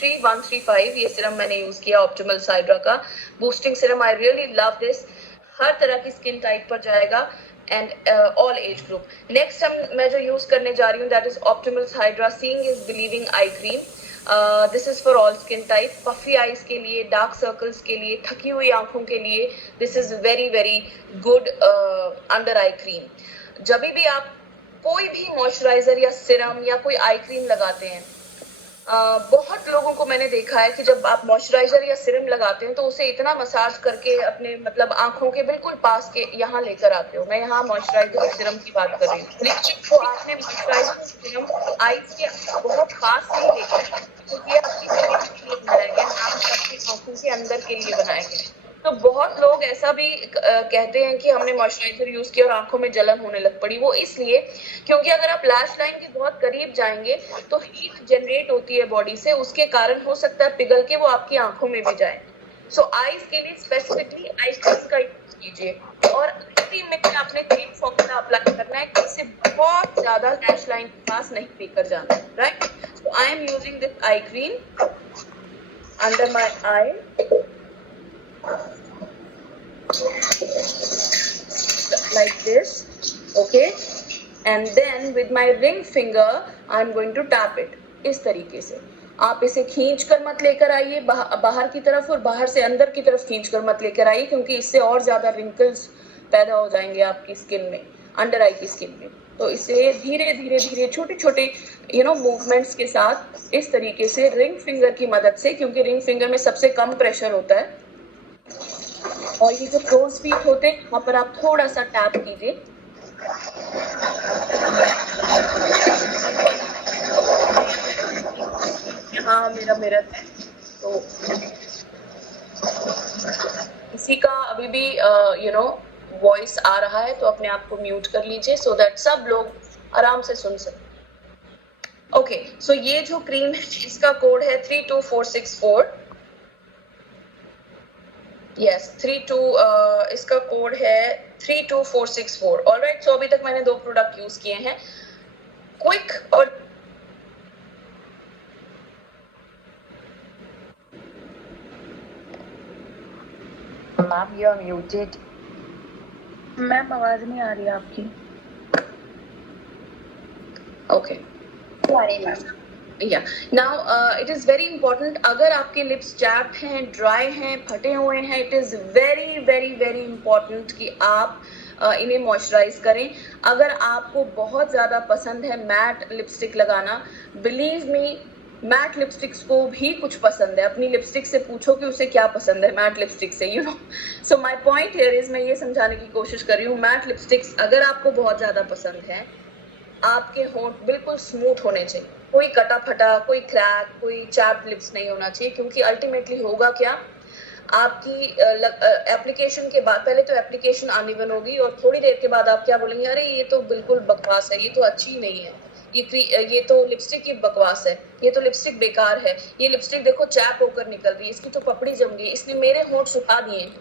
3135 ये सिरम मैंने यूज किया ऑप्टिमल्स हाइड्रा का boosting serum. I really love this. हर तरह की स्किन टाइप पर जाएगा and all age group. Next मैं जो यूज करने जा रही हूँ that is Optimals Hydra seeing is believing eye cream. This is for all skin type. Puffy eyes के लिए, डार्क सर्कल्स के लिए, थकी हुई आंखों के लिए this is very very good under eye cream. जब भी आप कोई भी मॉइस्चराइजर या सिरम या कोई आई क्रीम लगाते हैं, बहुत लोगों को मैंने देखा है कि जब आप मॉइस्चराइजर या सिरम लगाते हैं तो उसे इतना मसाज करके अपने मतलब आंखों के बिल्कुल पास के यहाँ लेकर आते हो. मैं यहाँ मॉइस्चराइजर और सिरम की बात कर रही हूँ. तो आपने मॉइस्चराइजर और सिरम आईज के बहुत पास नहीं लेकर, क्योंकि आपकी बनाए गए, आप अपनी आंखों के अंदर के लिए बनाए गए. तो बहुत लोग ऐसा भी कहते हैं कि हमने मॉइस्चराइजर यूज किया और आंखों में जलन होने लग पड़ी. वो इसलिए क्योंकि अगर आप लैश लाइन के बहुत करीब जाएंगे तो हीट जनरेट होती है बॉडी से, उसके कारण हो सकता है पिघल के वो आपकी आंखों में भी जाए. सो आईज के लिए स्पेसिफिकली आई क्रीम का यूज कीजिए. और आई क्रीम में आपने क्रीम फॉर्मूला अप्लाई करना है, जिससे बहुत ज्यादा लैश लाइन के पास नहीं लेकर जाना. Right. So I am using this eye cream under my I like this, okay, and then with my ring finger I'm going to tap it. इस तरीके से आप इसे खींच कर मत लेकर आइए बाहर की तरफ, और बाहर से अंदर की तरफ खींच कर मत लेकर आइए, क्योंकि इससे और ज्यादा रिंकल्स पैदा हो जाएंगे आपकी स्किन में, अंडर आई की स्किन में. तो इसे धीरे धीरे धीरे छोटे छोटे मूवमेंट्स के साथ इस तरीके से रिंग फिंगर की मदद से, क्योंकि रिंग फिंगर में सबसे कम प्रेशर होता है, और ये जो क्लोज फीट होते हैं वहां पर आप थोड़ा सा टैप कीजिए. यहाँ मेरा मिरर है, तो इसी का अभी भी वॉइस आ रहा है, तो अपने आप को म्यूट कर लीजिए सो दैट सब लोग आराम से सुन सकें. ओके, सो ये जो क्रीम है इसका कोड है 32464. Yes, 32 इसका कोड है 32464. ऑलराइट. सो अभी तक मैंने 2 प्रोडक्ट यूज किए हैं. क्विक और ma'am you are muted. Ma'am आवाज नहीं आ रही आपकी. Okay, yeah now it is very important. अगर आपके लिप्स चैप्ड हैं, ड्राई हैं, फटे हुए हैं, it is very very very important कि आप इन्हें मॉइस्चराइज करें. अगर आपको बहुत ज्यादा पसंद है मैट लिपस्टिक लगाना, बिलीव मी मैट लिपस्टिक्स को भी कुछ पसंद है. अपनी लिपस्टिक से पूछो कि उसे क्या पसंद है मैट लिपस्टिक से, so my point here is, मैं ये समझाने की कोशिश कर रही हूँ, मैट लिपस्टिक्स अगर आपको बहुत ज्यादा पसंद है, आपके होंठ बिल्कुल स्मूथ होने चाहिए, कोई कटा फटा, कोई क्रैक, कोई चैप्ड लिप्स नहीं होना चाहिए. क्योंकि अल्टीमेटली होगा क्या, आपकी एप्लीकेशन के बाद, पहले तो एप्लीकेशन अनइवन होगी और थोड़ी देर के बाद आप क्या बोलेंगे, अरे ये तो बिल्कुल बकवास है, ये तो अच्छी नहीं है, ये तो लिपस्टिक की बकवास है, ये तो लिपस्टिक बेकार है, ये लिपस्टिक देखो चैप होकर निकल रही है, इसकी तो पपड़ी जम गई, इसने मेरे होंठ सुखा दिए हैं,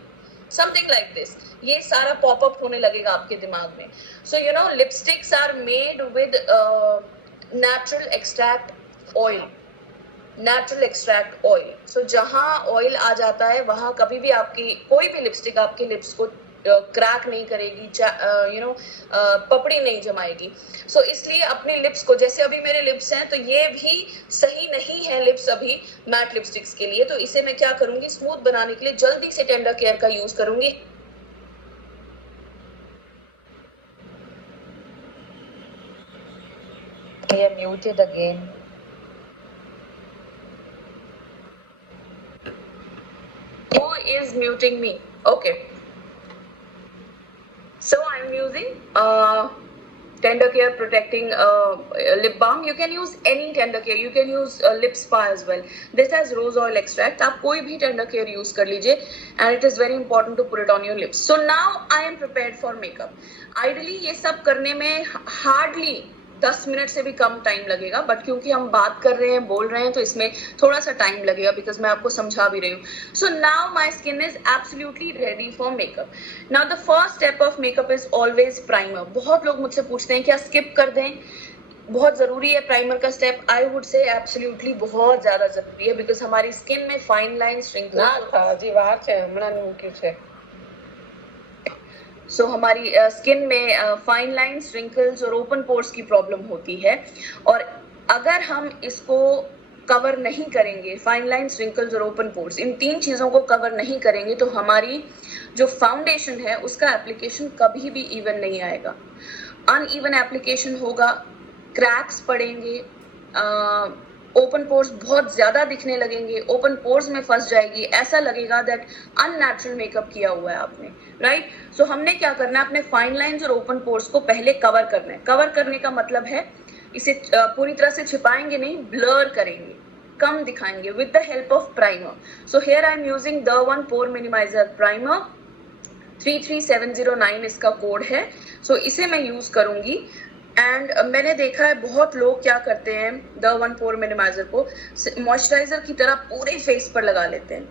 समथिंग लाइक दिस. ये सारा पॉपअप होने लगेगा आपके दिमाग में. So lipsticks are made with natural extract oil. Natural extract oil. So जहां ऑयल आ जाता है वहां कभी भी आपकी कोई भी लिपस्टिक आपके लिप्स को क्रैक नहीं करेगी, पपड़ी नहीं जमाएगी. सो इसलिए अपने लिप्स को, जैसे अभी मेरे लिप्स हैं तो ये भी सही नहीं है लिप्स अभी मैट लिपस्टिक्स के लिए, तो इसे मैं क्या करूंगी, स्मूथ बनाने के लिए जल्दी से टेंडर केयर का यूज करूंगी. I am muted again. Who is muting me? Okay. So I'm using Tender Care Protecting Lip Balm. You can use any Tender Care. You can use Lip Spa as well. This has rose oil extract. आप कोई भी Tender Care use कर लीजिए, and it is very important to put it on your lips. So now I am prepared for makeup. Ideally ये सब करने में hardly 10 minute से भी कम टाइम लगेगा, बट क्योंकि हम बात कर रहे हैं, बोल रहे हैं, तो इसमें थोड़ा सा टाइम लगेगा, बिकॉज मैं आपको समझा भी रही हूँ. So now my skin is absolutely ready for makeup. Now the first step of makeup is always primer. बहुत लोग मुझसे पूछते हैं क्या स्किप कर दें. बहुत जरूरी है प्राइमर का स्टेप, आई वुड से एब्सोल्युटली बहुत ज्यादा जरूरी है, बिकॉज हमारी स्किन में फाइन लाइंस ના रिंकल्स था હજી વાર છે હમણાં મૂક્યું છે सो हमारी स्किन में फाइन लाइंस रिंकल्स और ओपन पोर्स की प्रॉब्लम होती है, और अगर हम इसको कवर नहीं करेंगे, फाइन लाइंस रिंकल्स और ओपन पोर्स, इन तीन चीजों को कवर नहीं करेंगे तो हमारी जो फाउंडेशन है उसका एप्लीकेशन कभी भी इवन नहीं आएगा, अनइवन एप्लीकेशन होगा, क्रैक्स पड़ेंगे, ओपन पोर्स बहुत ज्यादा दिखने लगेंगे, ओपन पोर्स में फंस जाएगी, ऐसा लगेगा दैट अननेचुरल मेकअप किया हुआ है आपने, राइट। सो हमने क्या करना है, अपने फाइन लाइंस और ओपन पोर्स को पहले कवर करना है। कवर करने का मतलब है इसे पूरी तरह से छिपाएंगे नहीं, ब्लर करेंगे, कम दिखाएंगे with the help of primer. So here I am using the one pore minimiser primer, 33709 इसका कोड है। सो इसे मैं यूज करूंगी, एंड मैंने देखा है बहुत लोग क्या करते हैं, द वन पोर मिनिमाइजर को मॉइस्चराइजर की तरह पूरे फेस पर लगा लेते हैं।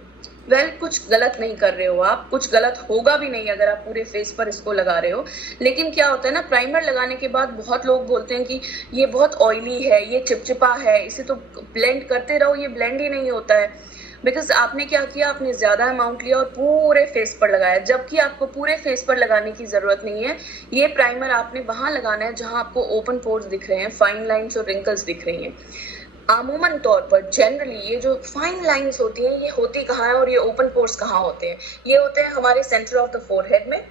वेल, कुछ गलत नहीं कर रहे हो आप, कुछ गलत होगा भी नहीं अगर आप पूरे फेस पर इसको लगा रहे हो। लेकिन क्या होता है ना, प्राइमर लगाने के बाद बहुत लोग बोलते हैं कि ये बहुत ऑयली है, ये चिपचिपा है, इसे तो ब्लेंड करते रहो, ये ब्लेंड ही नहीं होता है। बिकॉज आपने क्या किया, आपने ज्यादा अमाउंट लिया और पूरे फेस पर लगाया, जबकि आपको पूरे फेस पर लगाने की जरूरत नहीं है। ये प्राइमर आपने वहां लगाना है जहां आपको ओपन पोर्स दिख रहे हैं, फाइन लाइंस और रिंकल्स दिख रही हैं। आमूमन तौर पर जनरली ये जो फाइन लाइंस होती हैं ये होती कहाँ है और ये ओपन पोर्स कहाँ होते हैं? ये होते हैं हमारे सेंटर ऑफ द फोरहेड में,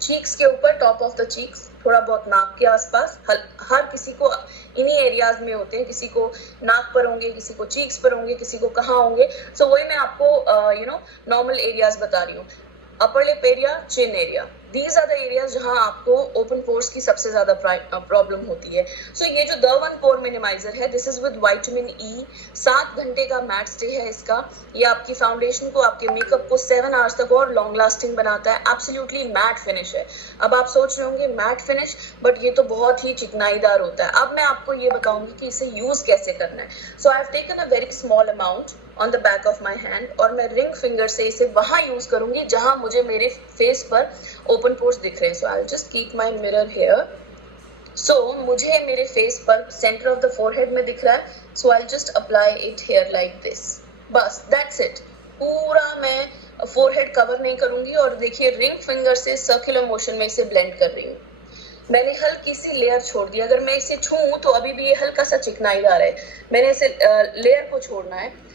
चीक्स के ऊपर, टॉप ऑफ द चीक्स, थोड़ा बहुत नाक के आसपास। हर किसी को इन्हीं एरियाज में होते हैं, किसी को नाक पर होंगे, किसी को चीक्स पर होंगे, किसी को कहाँ होंगे। सो वही मैं आपको नॉर्मल एरियाज बता रही हूँ। Upper lip area, chin area, these are the areas जहां आपको ओपन पोर्स की सबसे ज्यादा प्रॉब्लम होती है। सो ये जो द वन पोर मिनिमाइजर है, this is with vitamin E, 7 घंटे का मैट स्टे है इसका। ये आपकी फाउंडेशन को, आपके मेकअप को 7 आवर्स तक और लॉन्ग लास्टिंग बनाता है। एब्सोल्युटली मैट फिनिश है। अब आप सोच रहे होंगे मैट फिनिश, बट ये तो बहुत ही चिकनाईदार होता है। अब मैं आपको ये बताऊंगी कि इसे यूज कैसे करना है। So I have taken a very small amount on the back of my hand, और मैं रिंग फिंगर से इसे वहां यूज करूंगी जहां मुझे मेरे फेस पर ओपन पोर्स दिख रहे हैं। So I will just keep my mirror here. सो मुझे मेरे फेस पर सेंटर ऑफ द फोरहेड में दिख रहा है, so I will just apply it here like this, बस दैट्स इट। पूरा मैं फोरहेड कवर नहीं करूंगी, और देखिए रिंग फिंगर से सर्कुलर मोशन में इसे ब्लेंड कर रही हूँ। मैंने हल्की सी लेयर छोड़ दी, अगर मैं इसे छूऊं तो अभी भी ये हल्का सा चिकनाईदार है, मैंने इसे लेयर को छोड़ना है।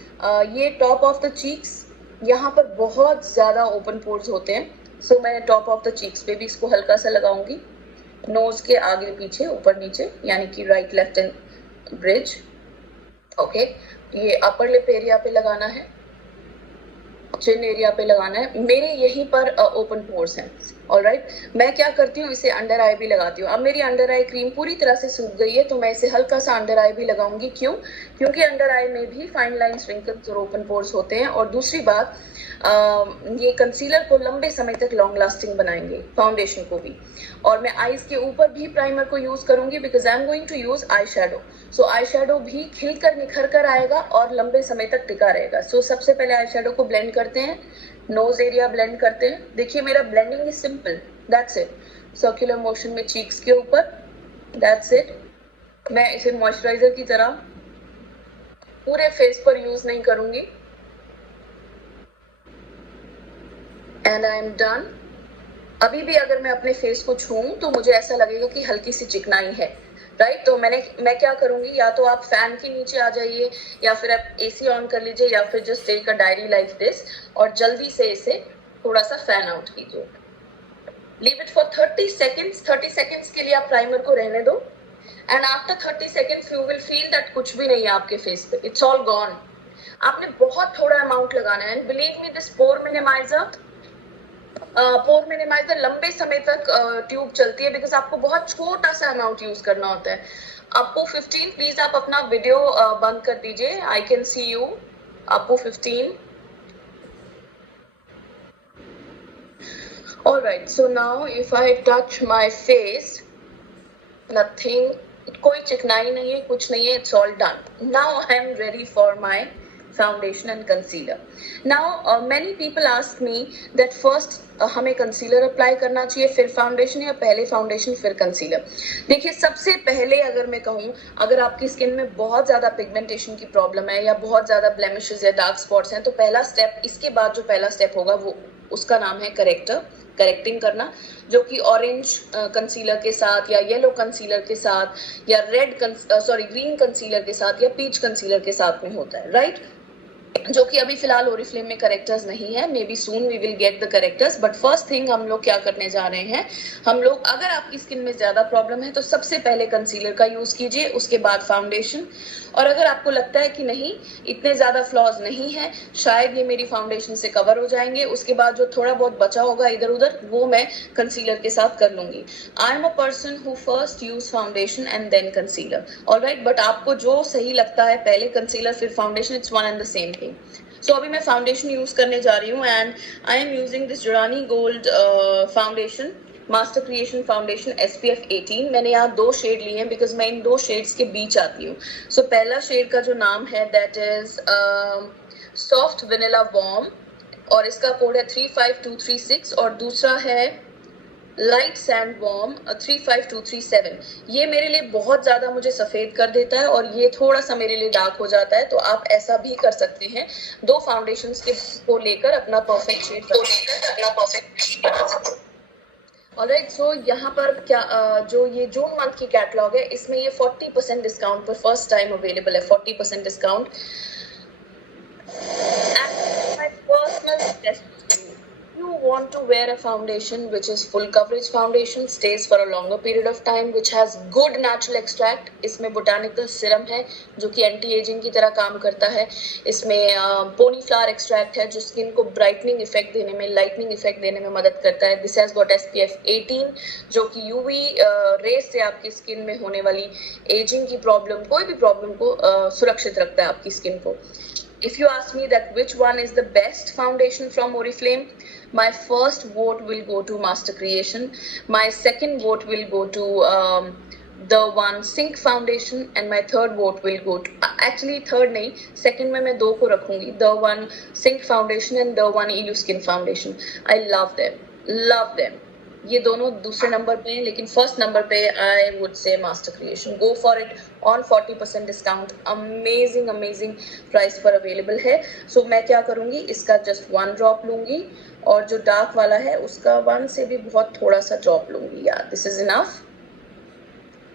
ये टॉप ऑफ द चीक्स, यहाँ पर बहुत ज्यादा ओपन पोर्स होते हैं। सो मैं टॉप ऑफ द चीक्स पे भी इसको हल्का सा लगाऊंगी, नोज के आगे पीछे, ऊपर नीचे, यानी कि right left and bridge. Okay, ये अपर लिप एरिया पे लगाना है, चिन एरिया पे लगाना है, मेरे यहीं पर ओपन पोर्स हैं। ऑलराइट, मैं क्या करती हूँ, इसे अंडर आई भी लगाती हूँ। अब मेरी अंडर आई क्रीम पूरी तरह से सूख गई है, तो मैं इसे हल्का सा अंडर आई भी लगाऊंगी। क्यों? क्योंकि अंडर आई में भी फाइन लाइंस, रिंकल्स और ओपन पोर्स होते हैं। और दूसरी बात, ये कंसीलर को लंबे समय तक लॉन्ग लास्टिंग बनाएंगे, फाउंडेशन को भी। और मैं आईज के ऊपर भी प्राइमर को यूज करूंगी, because I am going to use eye shadow. So eye shadow भी खिलकर निखर कर आएगा और लंबे समय तक टिका रहेगा। सो सबसे पहले आई शेडो को ब्लेंड करते हैं, नोज एरिया ब्लेंड करते हैं। देखिए मेरा blending is simple, that's it. Circular motion में चीक्स के ऊपर, दैट्स इट। मैं इसे मॉइस्चराइजर की तरह पूरे फेस पर यूज नहीं करूंगी। And I am done. अभी भी अगर मैं अपने फेस को छूऊं तो मुझे ऐसा लगेगा कि हल्की सी चिकनाई है, राइट। तो मैं क्या करूंगी, या तो आप फैन के नीचे आ जाइए, या फिर आप एसी ऑन कर लीजिए, या फिर just take a diary like this और जल्दी से इसे थोड़ा सा फैन आउट कीजिए। Leave it for 30 seconds. 30 seconds के लिए आप प्राइमर को रहने दो, and after 30 seconds you will feel that कुछ भी नहीं है आपके फेस पे, इट्स ऑल गॉन। आपने बहुत थोड़ा अमाउंट लगाना है, and believe me this pore minimiser लंबे समय तक ट्यूब चलती है, बिकॉज आपको बहुत छोटा सा अमाउंट यूज करना होता है। आपको 15, प्लीज आप अपना वीडियो बंद कर दीजिए, आई कैन सी यू। आपको 15। Alright, so now if I touch my face, nothing, कोई चिकनाई नहीं है, कुछ नहीं है, it's all done. Now I am ready for my foundation and concealer. Now many people ask me that first हमें concealer apply करना चाहिए फिर फाउंडेशन या पहले फाउंडेशन फिर कंसीलर. देखिए सबसे पहले अगर मैं कहूँ, अगर आपकी स्किन में बहुत ज़्यादा पिगमेंटेशन की प्रॉब्लम है या बहुत ज़्यादा ब्लेमिशेस या डार्क स्पॉट्स हैं, तो पहला स्टेप, इसके बाद जो पहला स्टेप होगा वो उसका नाम है करेक्टिंग करना, जो कि ऑरेंज कंसीलर के साथ या येलो कंसीलर के साथ या ग्रीन कंसीलर के साथ या पीच कंसीलर के साथ में होता है, राइट? जो कि अभी फिलहाल ओरिफ्लेम में करेक्टर्स नहीं है. Maybe soon we will get the characters, but first thing हम लोग क्या करने जा रहे हैं, हम लोग अगर आपकी स्किन में ज्यादा प्रॉब्लम है तो सबसे पहले कंसीलर का यूज कीजिए, उसके बाद फाउंडेशन. और अगर आपको लगता है कि नहीं इतने ज्यादा फ्लॉज नहीं है, शायद ये मेरी फाउंडेशन से कवर हो जाएंगे, उसके बाद जो थोड़ा बहुत बचा होगा इधर उधर वो मैं कंसीलर के साथ कर लूंगी. I am a person who first use foundation and then concealer, alright? But आपको जो सही लगता है, पहले कंसीलर फिर foundation, it's one and the same thing. So अभी मैं फाउंडेशन यूज करने जा रही हूँ and I am using this Giordani Gold foundation, master creation foundation SPF 18. मैंने यहाँ 2 शेड लिए हैं बिकॉज मैं इन 2 शेड्स के बीच आती हूँ. सो पहला शेड का जो नाम है that is soft vanilla warm और इसका कोड है 35236 और दूसरा है लाइट सैंड वार्म 35237. ये मेरे लिए बहुत ज्यादा मुझे सफेद कर देता है और ये थोड़ा सा मेरे लिए डार्क हो जाता है, तो आप ऐसा भी कर सकते हैं. 2 फाउंडेशंस को लेकर अपना परफेक्ट शेड ऑलराइट. सो यहाँ पर क्या जो ये जून मंथ की कैटलॉग है, इसमें ये 40% डिस्काउंट पर फर्स्ट टाइम अवेलेबल है. 40% discount. My personal suggestion to you, you want to wear a foundation which is full coverage foundation, stays for a longer period of time, which has good natural extract. इसमें botanical serum है जो कि anti aging की तरह काम करता है. इसमें pony flower extract है जो स्किन को brightening effect देने में, lightening effect देने में मदद करता है. This has got SPF 18 जो कि UV रेस से आपकी स्किन में होने वाली एजिंग की प्रॉब्लम, कोई भी प्रॉब्लम को सुरक्षित रखता है आपकी स्किन को. If you ask me that which one is the best foundation from Oriflame, my first vote will go to Master Creation. My second vote will go to the one Sync Foundation and my third vote will go to, actually third नहीं, second में मैं 2 को रखूंगी, the one Sync Foundation and the one Elu Skin Foundation. I love them. ये दोनों दूसरे number पे हैं, लेकिन फर्स्ट नंबर पे आई वुड से master creation. Go for it on 40% discount. Amazing price पर अवेलेबल है. सो मैं क्या करूंगी, इसका जस्ट 1 ड्रॉप लूंगी और जो डार्क वाला है उसका 1 से भी बहुत थोड़ा सा ड्रॉप लूंगी. यार दिस इज इनफ,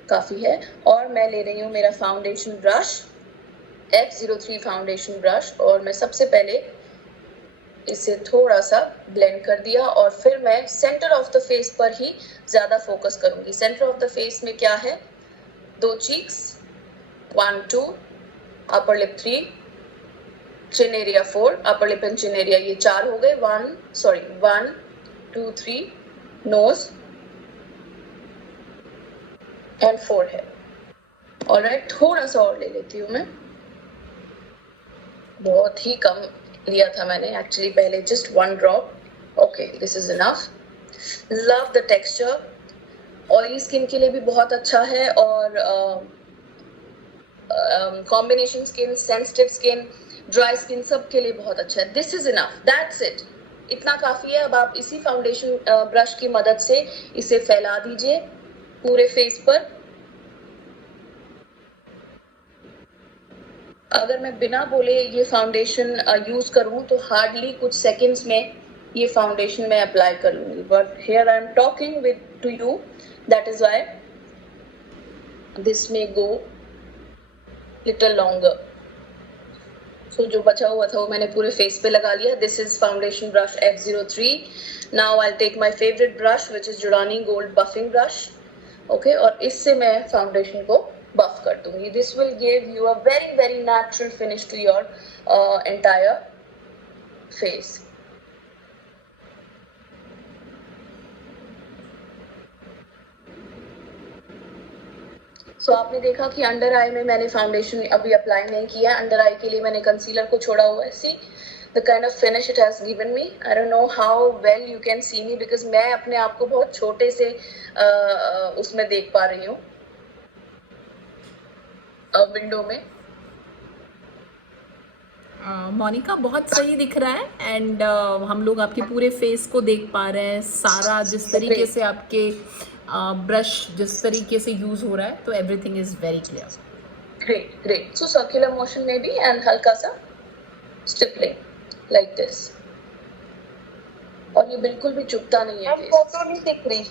काफी है. और मैं ले रही हूँ मेरा foundation brush, F03 foundation brush, और मैं सबसे पहले इसे थोड़ा सा ब्लेंड कर दिया और फिर मैं सेंटर ऑफ द फेस पर ही ज्यादा फोकस करूंगी. सेंटर ऑफ द फेस में क्या है, 2 cheeks, 1 2, upper lip 3, chin area 4, upper lip and chin area ये 4 हो गए. 1 2 3 नोज एंड 4 है. ऑलराइट, थोड़ा सा और ले लेती हूँ मैं, बहुत ही कम लिया था मैंने एक्चुअली पहले, just 1 drop. Okay, this is enough. Love the texture. Oily skin के लिए भी बहुत अच्छा है और combination skin, sensitive skin, dry skin, सब के लिए बहुत अच्छा है. This is enough, that's it. इतना काफी है. अब आप इसी फाउंडेशन ब्रश की मदद से इसे फैला दीजिए पूरे फेस पर. अगर मैं बिना बोले ये फाउंडेशन यूज करूं तो हार्डली कुछ सेकंड्स में ये फाउंडेशन मैं अप्लाई कर लूंगी. But here I am talking with to you, that is why this may go little longer. So जो बचा हुआ था वो मैंने पूरे फेस पे लगा लिया. This is foundation brush F03. Now I take my favourite brush which is Giordani Gold buffing brush. Okay, और इससे मैं फाउंडेशन को बफ कर दूंगी. This will give you a very natural finish to your entire face. So आपने देखा कि under आई में मैंने फाउंडेशन अभी अप्लाई नहीं किया. अंडर आई के लिए मैंने कंसीलर को छोड़ा हुआ है. सी the kind of finish it has given me. I don't know how well you can see me because मैं अपने आप को बहुत छोटे से उसमें देख पा रही हूँ विंडो में. मोनिका बहुत सही दिख रहा है एंड हम लोग आपके पूरे फेस को देख पा रहे हैं, सारा जिस तरीके से आपके ब्रश जिस तरीके से यूज हो रहा है, तो everything is very clear. Great great. So circular motion में भी एंड हल्का सा स्टिपलिंग लाइक दिस, और ये बिल्कुल भी चुभता नहीं है। फोटो नहीं दिख रही।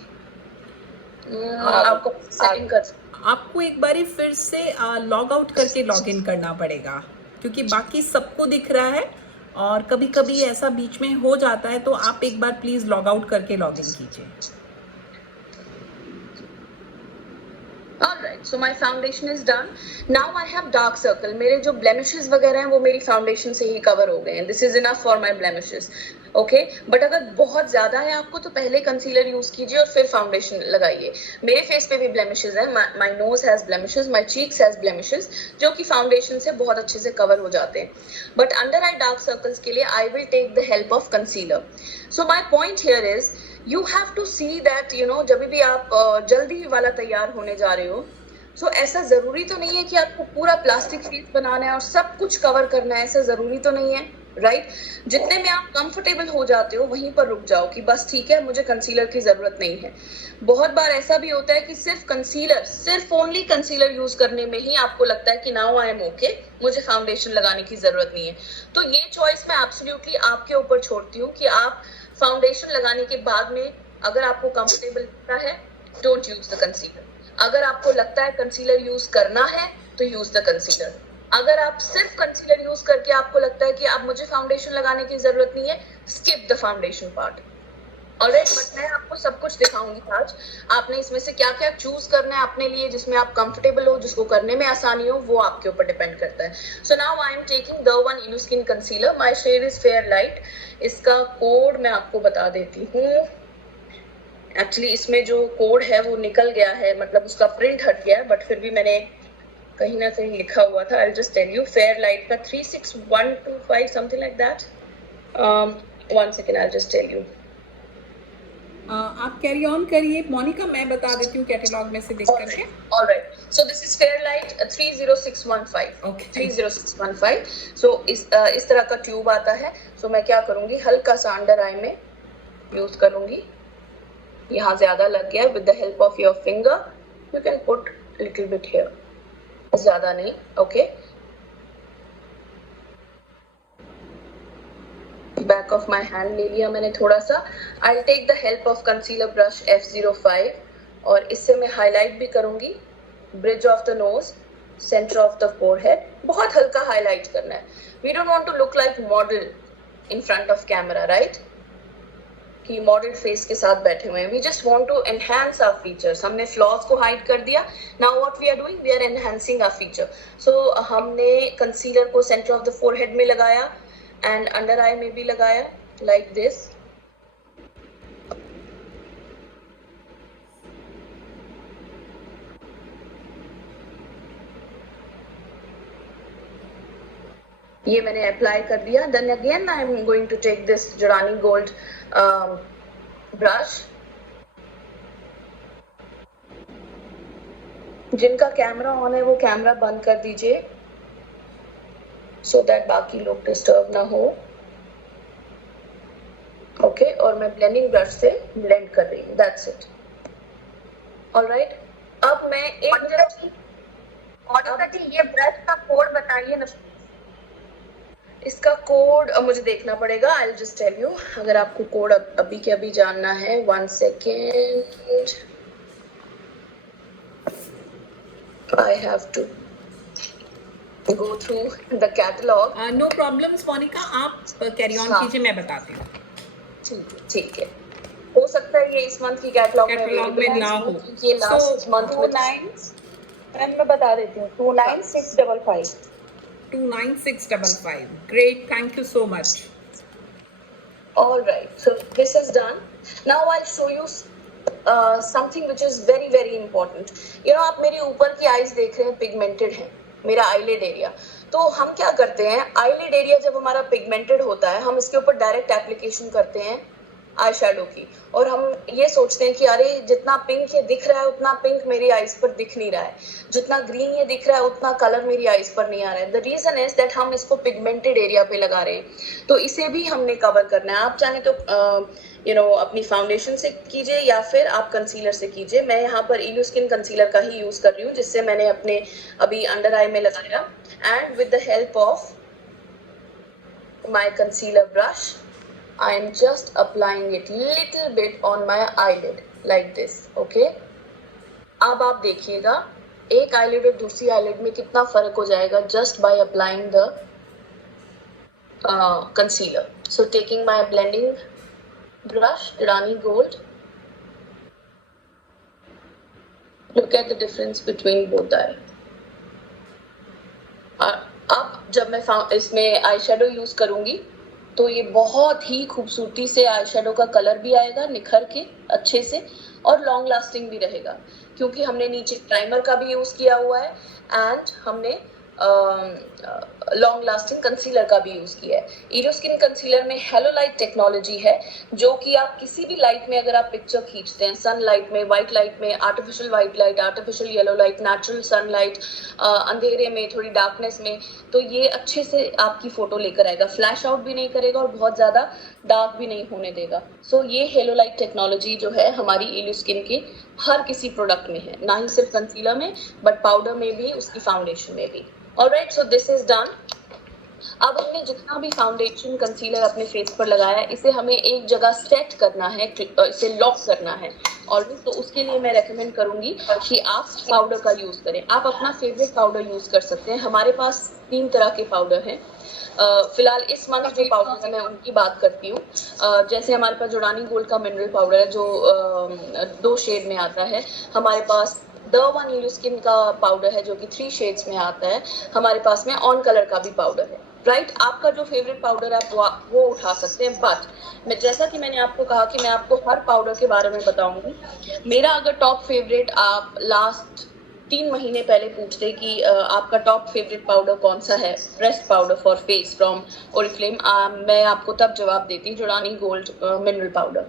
आपको सेटिंग कर, आपको एक बारी फिर से लॉग आउट करके लॉग इन करना पड़ेगा, क्योंकि बाकी सबको दिख रहा है और कभी कभी ऐसा बीच में हो जाता है, तो आप एक बार प्लीज लॉग आउट करके लॉग इन कीजिए। Alright, so my foundation is done. Now I have dark circle. मेरे जो blemishes वगैरह हैं वो मेरी foundation से ही cover हो गए हैं. This is enough for my blemishes. Okay, but अगर बहुत ज्यादा है आपको तो पहले concealer use कीजिए और फिर foundation लगाइए. मेरे face पे भी blemishes हैं. My nose has blemishes, my cheeks has blemishes, जो कि foundation से बहुत अच्छे से cover हो जाते हैं. But under eye dark circles के लिए I will take the help of concealer. So my point here is you have to see that जब भी आप जल्दी वाला तैयार होने जा रहे हो, सो ऐसा जरूरी तो नहीं है कि आपको पूरा प्लास्टिक फेस बनाना है और सब कुछ कवर करना है, ऐसा जरूरी तो नहीं है, राइट? जितने में आप कंफर्टेबल हो जाते हो वहीं पर रुक जाओ कि बस ठीक है, मुझे कंसीलर की जरूरत नहीं है। बहुत बार ऐसा भी होता है कि सिर्फ ओनली कंसीलर यूज करने में ही आपको लगता है कि नाउ आई एम ओके, मुझे फाउंडेशन लगाने की जरूरत नहीं है। तो ये चॉइस मैं एब्सोल्युटली आपके ऊपर छोड़ती हूँ कि आप फाउंडेशन लगाने के बाद में अगर आपको कंफर्टेबल लगता है, डोंट यूज द कंसीलर। अगर आपको लगता है कंसीलर यूज करना है तो यूज द कंसीलर। अगर आप सिर्फ कंसीलर यूज करके आपको लगता है कि अब मुझे फाउंडेशन लगाने की जरूरत नहीं है, skip the foundation part. Alright, but मैं आपको सब कुछ दिखाऊंगी आज। आपने इसमें से क्या क्या चूज करना है अपने लिए, जिसमें आप कंफर्टेबल हो, जिसको करने में आसानी हो, वो आपके ऊपर डिपेंड करता है। So now I am taking the one Illuskin concealer, my shade is fair light. इसका कोड मैं आपको बता देती हूँ। एक्चुअली इसमें जो कोड है वो निकल गया है, मतलब उसका प्रिंट हट गया, बट फिर भी मैंने कहीं ना कहीं लिखा हुआ था। I just tell you, fair light का 36125 something like that. One second, I just tell you. आप कैरी ऑन करिए मोनिका, मैं बता देती हूँ कैटलॉग में से देख करके। Alright, so this is fair light 30615। Okay. 30615। सो इस तरह का ट्यूब आता है। सो मैं क्या करूंगी, हल्का सा अंडर आई में यूज करूंगी। यहाँ ज्यादा लग गया, with the help of your finger you can put little bit here, ज्यादा नहीं। Okay, back of my hand ले लिया मैंने थोड़ा सा। I will take the help of concealer brush F05 और इससे मैं हाईलाइट भी करूंगी, bridge of the nose, centre of the forehead. बहुत हल्का हाईलाइट करना है। We don't want to look like model in front of camera, right? कि मॉडल फेस के साथ बैठे हुए हैं। We just want to enhance our features. हमने फ्लॉज को हाइड कर दिया। Now what we are doing, we are enhancing our feature. So हमने कंसीलर को सेंटर ऑफ द फोरहेड में लगाया एंड अंडर आई में भी लगाया, लाइक दिस। ये मैंने अप्लाई कर दिया। Then again I am going to take this Giordani Gold brush. जिनका कैमरा ऑन है वो कैमरा बंद कर दीजिए, सो दैट बाकी लोग डिस्टर्ब ना हो। ओके, और मैं ब्लेंडिंग ब्रश से ब्लेंड कर रही हूँ, दैट्स इट। ऑलराइट, अब मैं एक ये ब्रश का कोड बताइए ना। इसका कोड मुझे देखना पड़ेगा। I will just tell you. अगर आपको कोड अभी के अभी जानना है, 1 second, I have to go through the catalog. No problems Monica, आप कैरी ऑन हाँ। कीजिए, मैं बताती हूँ। ठीक है। हो सकता है ये इस मंथ की कैटलॉग में ना हो। ये लास्ट मंथ में मैम मैं बता देती हूँ, 29655। 29655। Great, thank you so much. All right, so this is done. Now I'll show you something which is very very important. आप मेरे ऊपर की आईज देख रहे हैं, पिगमेंटेड है मेरा आईलिड एरिया। तो हम क्या करते हैं, आईलिड एरिया जब हमारा पिगमेंटेड होता है, हम इसके ऊपर डायरेक्ट एप्लीकेशन करते हैं आई शेडो की, और हम ये सोचते हैं कि अरे जितना पिंक ये दिख रहा है उतना पिंक मेरी आईज पर दिख नहीं रहा है, जितना ग्रीन ये दिख रहा है उतना कलर मेरी आईज पर नहीं आ रहा है। द रीजन इज दैट हम इसको पिगमेंटेड एरिया पे लगा रहे हैं, तो इसे भी हमने कवर करना है। आप चाहें तो अपनी फाउंडेशन से कीजिए या फिर आप कंसीलर से कीजिए। मैं यहाँ पर इल्यूस्किन कंसीलर का ही यूज कर रही हूँ, जिससे मैंने अपने अभी अंडर आई में लगाया, and with the help of my concealer brush I am just applying it little bit on my eyelid like this, okay? अब आप देखिएगा एक eyelid और दूसरी eyelid में कितना फर्क हो जाएगा just by applying the concealer. So taking my blending brush, Rani Gold, look at the difference between both eye. अब जब मैं इसमें आई शेडो यूज करूंगी तो ये बहुत ही खूबसूरती से आई शेडो का कलर भी आएगा निखर के अच्छे से, और लॉन्ग लास्टिंग भी रहेगा, क्योंकि हमने नीचे प्राइमर का भी यूज किया हुआ है एंड हमने लॉन्ग लास्टिंग कंसीलर का भी यूज किया है। इल्यूस्किन कंसीलर में हेलो लाइट टेक्नोलॉजी है, जो कि आप किसी भी लाइट में अगर आप पिक्चर खींचते हैं, सन लाइट में, व्हाइट लाइट में, artificial white light, artificial yellow light, natural sunlight, अंधेरे में, थोड़ी डार्कनेस में, तो ये अच्छे से आपकी फोटो लेकर आएगा, फ्लैश आउट भी नहीं करेगा और बहुत ज्यादा डार्क भी नहीं होने देगा। सो ये हेलो लाइट टेक्नोलॉजी जो है हमारी इल्यूस्किन के हर किसी प्रोडक्ट में है, ना ही सिर्फ कंसीलर में बट पाउडर में भी, उसकी फाउंडेशन में भी। Alright, so this is done. अब हमने जितना भी फाउंडेशन कंसीलर अपने फेस पर लगाया है, इसे हमें एक जगह सेट करना है, इसे लॉक करना है। और तो उसके लिए मैं रेकमेंड करूंगी कि आप पाउडर का यूज करें। आप अपना फेवरेट पाउडर यूज कर सकते हैं। हमारे पास 3 तरह के पाउडर हैं। फिलहाल इस मंथ जो पाउडर है मैं उनकी बात करती हूँ। जैसे हमारे पास जो रानी गोल्ड का मिनरल पाउडर है, जो 2 शेड में आता है। हमारे पास द वन इल्यूस्किन का पाउडर है जो कि 3 शेड्स में आता है। हमारे पास में ऑन कलर का भी पाउडर है। राइट, आपका जो फेवरेट पाउडर है वो उठा सकते हैं। बट मैं, जैसा कि मैंने आपको कहा कि मैं आपको हर पाउडर के बारे में बताऊंगी। मेरा अगर टॉप फेवरेट, आप लास्ट 3 महीने पहले पूछते कि आपका टॉप फेवरेट पाउडर कौन सा है, pressed powder for face from Oriflame, मैं आपको तब जवाब देती Giordani Gold mineral powder,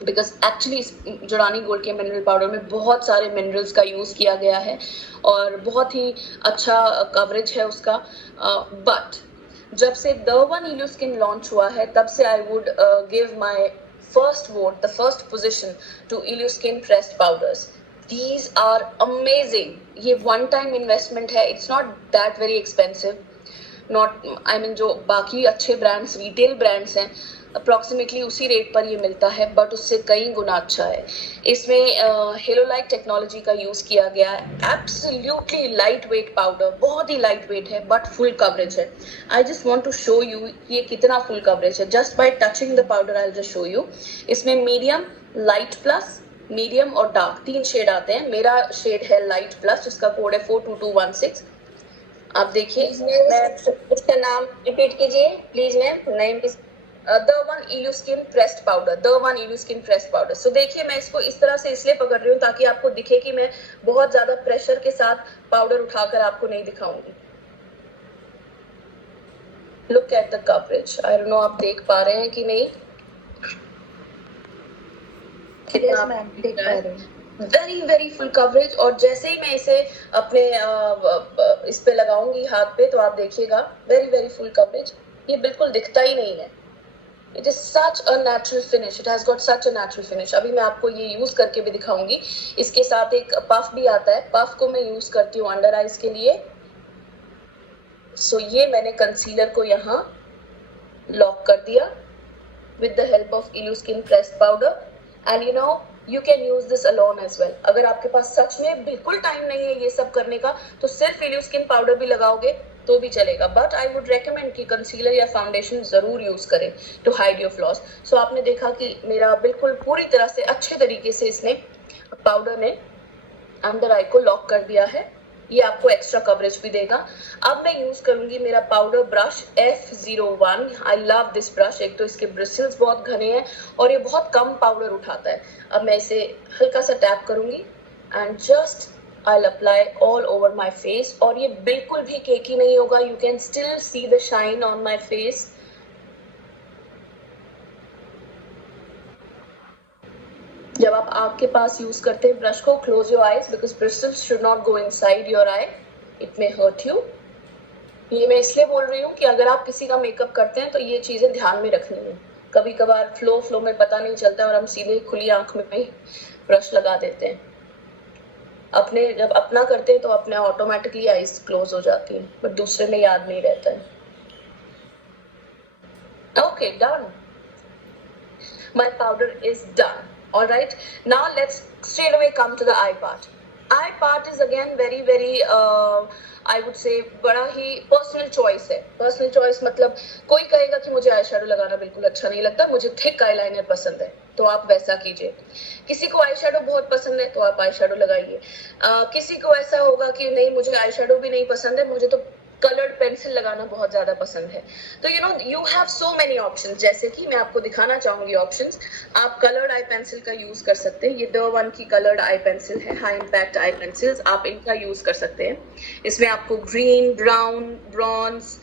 because actually Giordani Gold के मिनरल पाउडर में बहुत सारे मिनरल्स का यूज किया गया है और बहुत ही अच्छा कवरेज है उसका। बट जब से द वन इल्यूस्किन लॉन्च हुआ है, तब से I would give my first vote, the first position to Illuskin pressed powders. These are amazing. ये वन टाइम इन्वेस्टमेंट है, it's not that very expensive, not I mean जो बाकी अच्छे ब्रांड्स, रिटेल ब्रांड्स हैं, अप्रॉक्सीमेटली उसी rate पर ये मिलता है, बट उससे कई गुना अच्छा है। इसमें हेलोलाइट टेक्नोलॉजी का यूज किया गया है। एब्सोल्युटली लाइट वेट पाउडर, बहुत ही लाइट वेट है बट फुल कवरेज है। I just want to show you ये कितना फुल कवरेज है। Just by touching the powder I will just show you. इसमें मीडियम, लाइट प्लस, मीडियम और dark 3 shade आते हैं। मेरा शेड है लाइट प्लस, जिसका कोड है 42216। आप देखिए, इसका नाम रिपीट कीजिए please ma'am. Name is the one Illuskin pressed powder, the one Illuskin pressed powder. So देखिए, मैं इसको इस तरह से इसलिए पकड़ रही हूँ ताकि आपको दिखे कि मैं बहुत ज्यादा प्रेशर के साथ पाउडर उठाकर आपको नहीं दिखाऊंगी। Look at the coverage. I don't know आप देख पा रहे हैं कि नहीं, कितना वेरी वेरी फुल कवरेज। और जैसे ही मैं इसे अपने इस पे लगाऊंगी हाथ पे, तो आप देखिएगा वेरी वेरी फुल कवरेज। ये बिल्कुल दिखता ही नहीं है। It is such a natural finish, it has got such a natural finish. अभी मैं आपको ये यूज करके भी दिखाऊंगी। इसके साथ एक पफ भी आता है, पफ को मैं यूज करती हूँ अंडर आईज के लिए। सो ये मैंने कंसीलर को यहाँ लॉक कर दिया with the help of Illuskin pressed powder. And you know, you can use this alone as well. अगर आपके पास सच में बिल्कुल टाइम नहीं है ये सब करने का, तो सिर्फ इल्यूस्किन पाउडर भी लगाओगे तो भी चलेगा। बट आई वुड रेकमेंड कि कंसीलर या फाउंडेशन जरूर यूज करें टू हाइड योर फ्लॉज। सो आपने देखा कि मेरा बिल्कुल पूरी तरह से अच्छे तरीके से इसने पाउडर ने अंडर आई को लॉक कर दिया है। ये आपको एक्स्ट्रा कवरेज भी देगा। अब मैं यूज करूंगी मेरा powder brush F01। I love this brush. एक तो इसके ब्रिसल्स बहुत घने हैं और ये बहुत कम पाउडर उठाता है। अब मैं इसे हल्का सा टैप करूंगी and just I'll apply all over my face। और ये बिल्कुल भी केकी नहीं होगा। You can still see the shine on my face। जब आप आँख के पास यूज करते हैं ब्रश को, close your eyes because bristles should not go inside your eye, it may hurt you. ये मैं इसलिए बोल रही हूँ कि अगर आप किसी का मेकअप करते हैं तो ये चीजें ध्यान में रखनी है। कभी कभार फ्लो में पता नहीं चलता और हम सीधे खुली आंख में ही ब्रश लगा देते हैं। अपने जब अपना करते हैं तो अपने ऑटोमेटिकली आईज क्लोज हो जाती है, बट दूसरे में याद नहीं रहता है। Okay, done, my powder is done. All right, now let's straight away come to the eye part. Eye part is again very I would say बड़ा ही personal choice है। personal choice मतलब कोई कहेगा कि मुझे आई शेडो लगाना बिल्कुल अच्छा नहीं लगता, मुझे थिक आईलाइनर पसंद है, तो आप वैसा कीजिए। किसी को आई शेडो बहुत पसंद है तो आप आई शेडो लगाइए। किसी को ऐसा होगा कि नहीं मुझे आई शेडो भी नहीं पसंद है, मुझे तो कलर्ड पेंसिल लगाना बहुत ज्यादा पसंद है, तो you have so many options. जैसे कि मैं आपको दिखाना चाहूंगी ऑप्शंस। आप कलर्ड आई पेंसिल का यूज कर सकते हैं। ये द1 की कलर्ड आई पेंसिल है, हाई इम्पैक्ट आई पेंसिल्स, आप इनका यूज कर सकते हैं। इसमें आपको green, brown, bronze,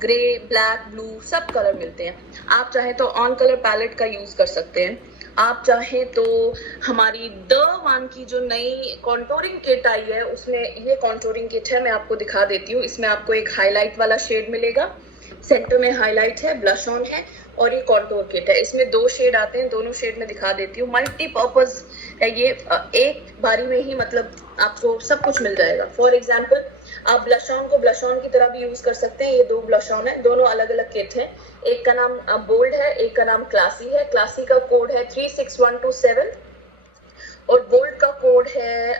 grey, black, blue सब कलर मिलते हैं। आप चाहे तो ऑन कलर पैलेट का यूज कर सकते हैं। आप चाहे तो हमारी द1 की जो नई कॉन्टोरिंग किट आई है उसमें ये कॉन्टोरिंग किट है, मैं आपको दिखा देती हूँ। इसमें आपको एक हाईलाइट वाला शेड मिलेगा, सेंटर में हाईलाइट है, ब्लश ऑन है और ये कॉन्टोर किट है। इसमें 2 शेड आते हैं, दोनों शेड में दिखा देती हूँ। मल्टीपर्पज है ये, एक बारी में ही मतलब आपको सब कुछ मिल जाएगा। फॉर एग्जाम्पल आप ब्लश ऑन को ब्लश ऑन की तरह भी यूज कर सकते हैं। ये 2 ब्लश ऑन है, दोनों अलग अलग किट है। एक का नाम बोल्ड है, एक का नाम क्लासी है। क्लासी का कोड है 36127 और बोल्ड का कोड है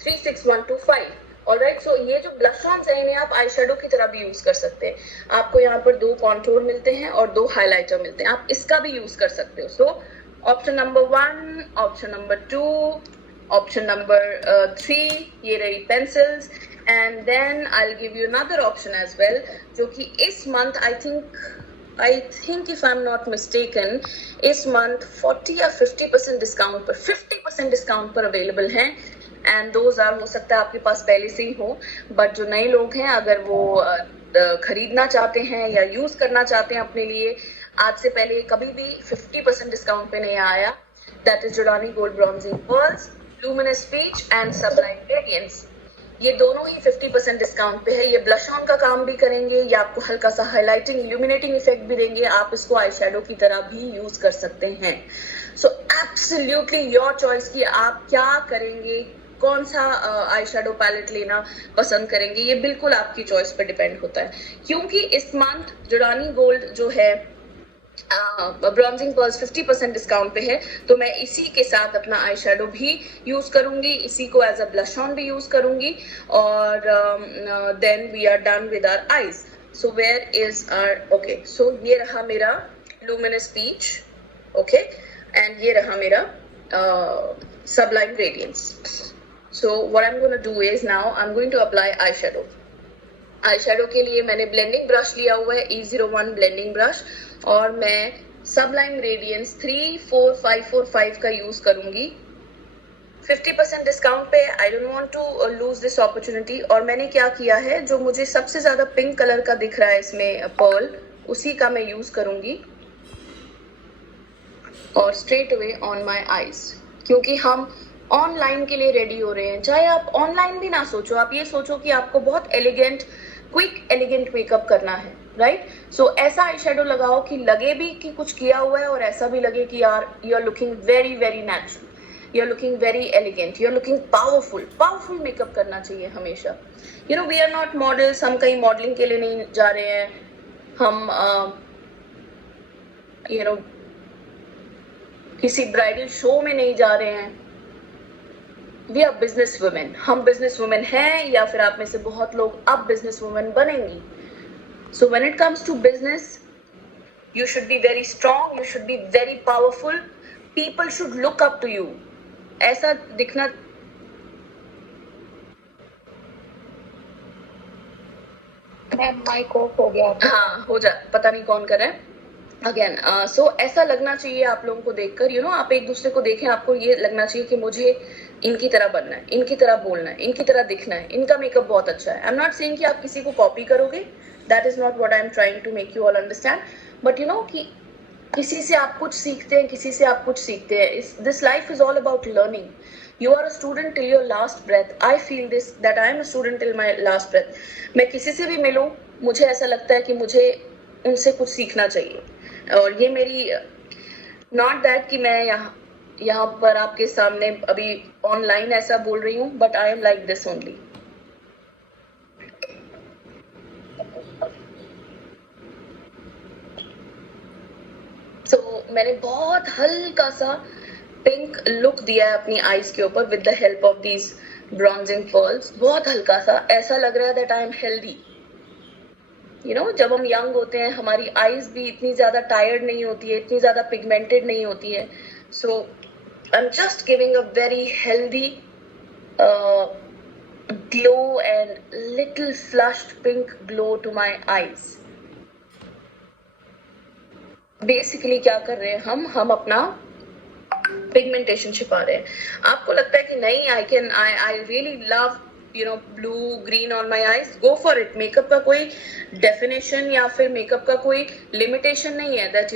36125। ऑलराइट, सो ये जो ब्लश ऑन्स हैं इन्हें आप आई शेडो की तरह भी यूज कर सकते हैं। आपको यहाँ पर 2 कॉन्टूर मिलते हैं और 2 हाइलाइटर मिलते हैं, आप इसका भी यूज कर सकते हो। So option number 1, option number 2, option number 3 ये रही pencils. And then I will give you another option as well, जो कि इस month I think if I am not mistaken इस मंथ 40 या 50% डिस्काउंट पर 50% डिस्काउंट पर अवेलेबल हैं। एंड दोज आर, हो सकता है आपके पास पहले से ही हो, बट जो नए लोग हैं अगर वो खरीदना चाहते हैं या यूज करना चाहते हैं अपने लिए, आज से पहले कभी भी 50% डिस्काउंट पे नहीं आया। That is Giordani Gold bronzing pearls, luminous peach and sublime radiance. ये दोनों ही 50% डिस्काउंट पे है। ये ब्लश ऑन का काम भी करेंगे, ये आपको हल्का सा हाइलाइटिंग, इल्यूमिनेटिंग इफेक्ट भी देंगे। आप इसको आई शेडो की तरह भी यूज कर सकते हैं। सो एब्सोल्युटली योर चॉइस कि आप क्या करेंगे, कौन सा आई शेडो पैलेट लेना पसंद करेंगे, ये बिल्कुल आपकी चॉइस पर डिपेंड होता है। क्योंकि इस मंथ जोडानी गोल्ड जो है ब्रॉन्जिंग पर्ल्स 50% डिस्काउंट पे है, तो मैं इसी के साथ अपना आई शेडो भी यूज करूंगी, इसी को एज अ ब्लश ऑन भी यूज करूंगी और then we are done with our eyes. So where is our, okay, so ये रहा मेरा लुमिनस पीच, ओके, एंड ये रहा मेरा sublime radiance. So what I am gonna do is now I am going to apply eye shadow. Eye shadow के लिए मैंने blending brush लिया हुआ है, E01 ब्लेंडिंग ब्रश, और मैं सबलाइन रेडियंस 34545 का यूज करूंगी। 50% डिस्काउंट पे, I don't want to lose this opportunity. और मैंने क्या किया है, जो मुझे सबसे ज्यादा पिंक कलर का दिख रहा है इसमें पर्ल, उसी का मैं यूज करूंगी और straight away on my eyes. क्योंकि हम ऑनलाइन के लिए रेडी हो रहे हैं, चाहे आप ऑनलाइन भी ना सोचो, आप ये सोचो कि आपको बहुत एलिगेंट, क्विक एलिगेंट मेकअप करना है, राइट? सो ऐसा आई शेडो लगाओ कि लगे भी कि कुछ किया हुआ है और ऐसा भी लगे कि यार you are looking very very natural, you are looking very elegant, you are looking powerful makeup करना चाहिए हमेशा। You know, we are not models, हम कहीं मॉडलिंग के लिए नहीं जा रहे हैं, हम यू नो किसी ब्राइडल शो में नहीं जा रहे हैं। वी आर बिजनेस वुमेन, हम बिजनेस वुमेन हैं या फिर आप में से बहुत लोग अब बिजनेस वुमेन बनेंगी। So when it comes to business, you should be very strong, you should be very powerful, people should look up to you. ऐसा दिखना, मैम माइक ऑफ हो गया। हाँ हो जा, पता नहीं कौन कर रहा है अगेन। सो ऐसा लगना चाहिए आप लोगों को देखकर, यू नो, आप एक दूसरे को देखें, आपको ये लगना चाहिए कि मुझे इनकी तरह बनना है, इनकी तरह बोलना है, इनकी तरह दिखना है, इनका मेकअप बहुत अच्छा है। आई एम नॉट सेइंग कि आप किसी को कॉपी करोगे, that is not what I am trying to make you all understand, but you know कि किसी से आप कुछ सीखते हैं, किसी से आप कुछ सीखते हैं. This life is all about learning. You are a student till your last breath. I feel this, that I am a student till my last breath. मैं किसी से भी मिलूं, मुझे ऐसा लगता है कि मुझे उनसे कुछ सीखना चाहिए. और ये मेरी not that कि मैं यहाँ पर आपके सामने अभी ऑनलाइन ऐसा बोल रही हूँ, but I am like this only. So मैंने बहुत हल्का सा पिंक लुक दिया है अपनी आईज के ऊपर with the help of these bronzing pearls. बहुत हल्का सा, ऐसा लग रहा है that I am healthy. You know, जब हम यंग होते हैं हमारी आईज भी इतनी ज्यादा टायर्ड नहीं होती है, इतनी ज्यादा पिगमेंटेड नहीं होती है. So I am just giving a very healthy glow and little flushed pink glow to my eyes. Basically क्या कर रहे हैं हम अपना पिगमेंटेशन छिपा रहे हैं. आपको लगता है कि नहीं, आई really love blue green on my eyes, go for it. Makeup का कोई डेफिनेशन या फिर मेकअप का कोई लिमिटेशन नहीं है दैट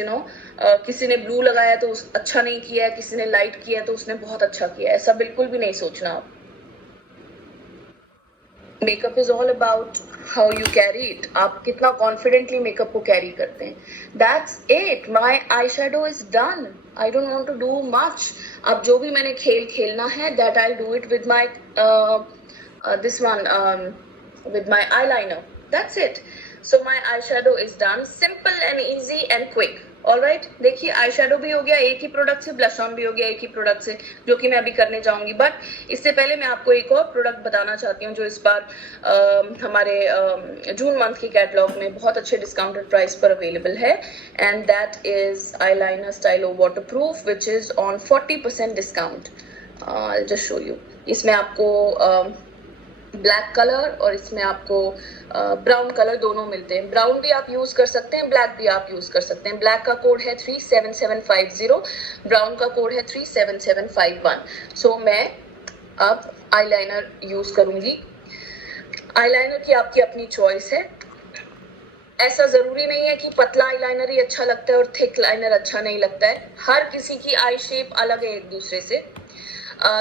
किसी ने ब्लू लगाया तो अच्छा नहीं किया है, किसी ने लाइट किया तो उसने बहुत अच्छा किया. ऐसा बिल्कुल भी नहीं सोचना आप. Makeup is all about how you carry it. आप कितना कॉन्फिडेंटली मेकअप को कैरी करते हैं. That's it. My eye shadow is done. I don't want to do much. अब जो भी मैंने खेल खेलना है that I do it with my this one with my eyeliner. That's it. So my eyeshadow is done. Simple and easy and quick. Alright, देखिए eyeshadow भी हो गया एक ही प्रोडक्ट से, ब्लश ऑन भी हो गया एक ही प्रोडक्ट से, जो कि मैं अभी करने जाऊंगी. बट इससे पहले मैं आपको एक और प्रोडक्ट बताना चाहती हूँ जो इस बार हमारे जून मंथ के कैटलॉग में बहुत अच्छे डिस्काउंटेड प्राइस पर अवेलेबल है. And that is eyeliner Stylo waterproof which is on 40% discount. I'll just show you. इसमें आपको ब्लैक कलर और इसमें आपको ब्राउन कलर दोनों मिलते हैं. ब्राउन भी आप यूज कर सकते हैं, ब्लैक भी आप यूज कर सकते हैं. ब्लैक का कोड है 37750, ब्राउन का कोड है 37751. सो मैं अब आईलाइनर यूज करूंगी. आईलाइनर की आपकी अपनी चॉइस है. ऐसा जरूरी नहीं है कि पतला आईलाइनर ही अच्छा लगता है और थिक लाइनर अच्छा नहीं लगता है. हर किसी की आई शेप अलग है एक दूसरे से.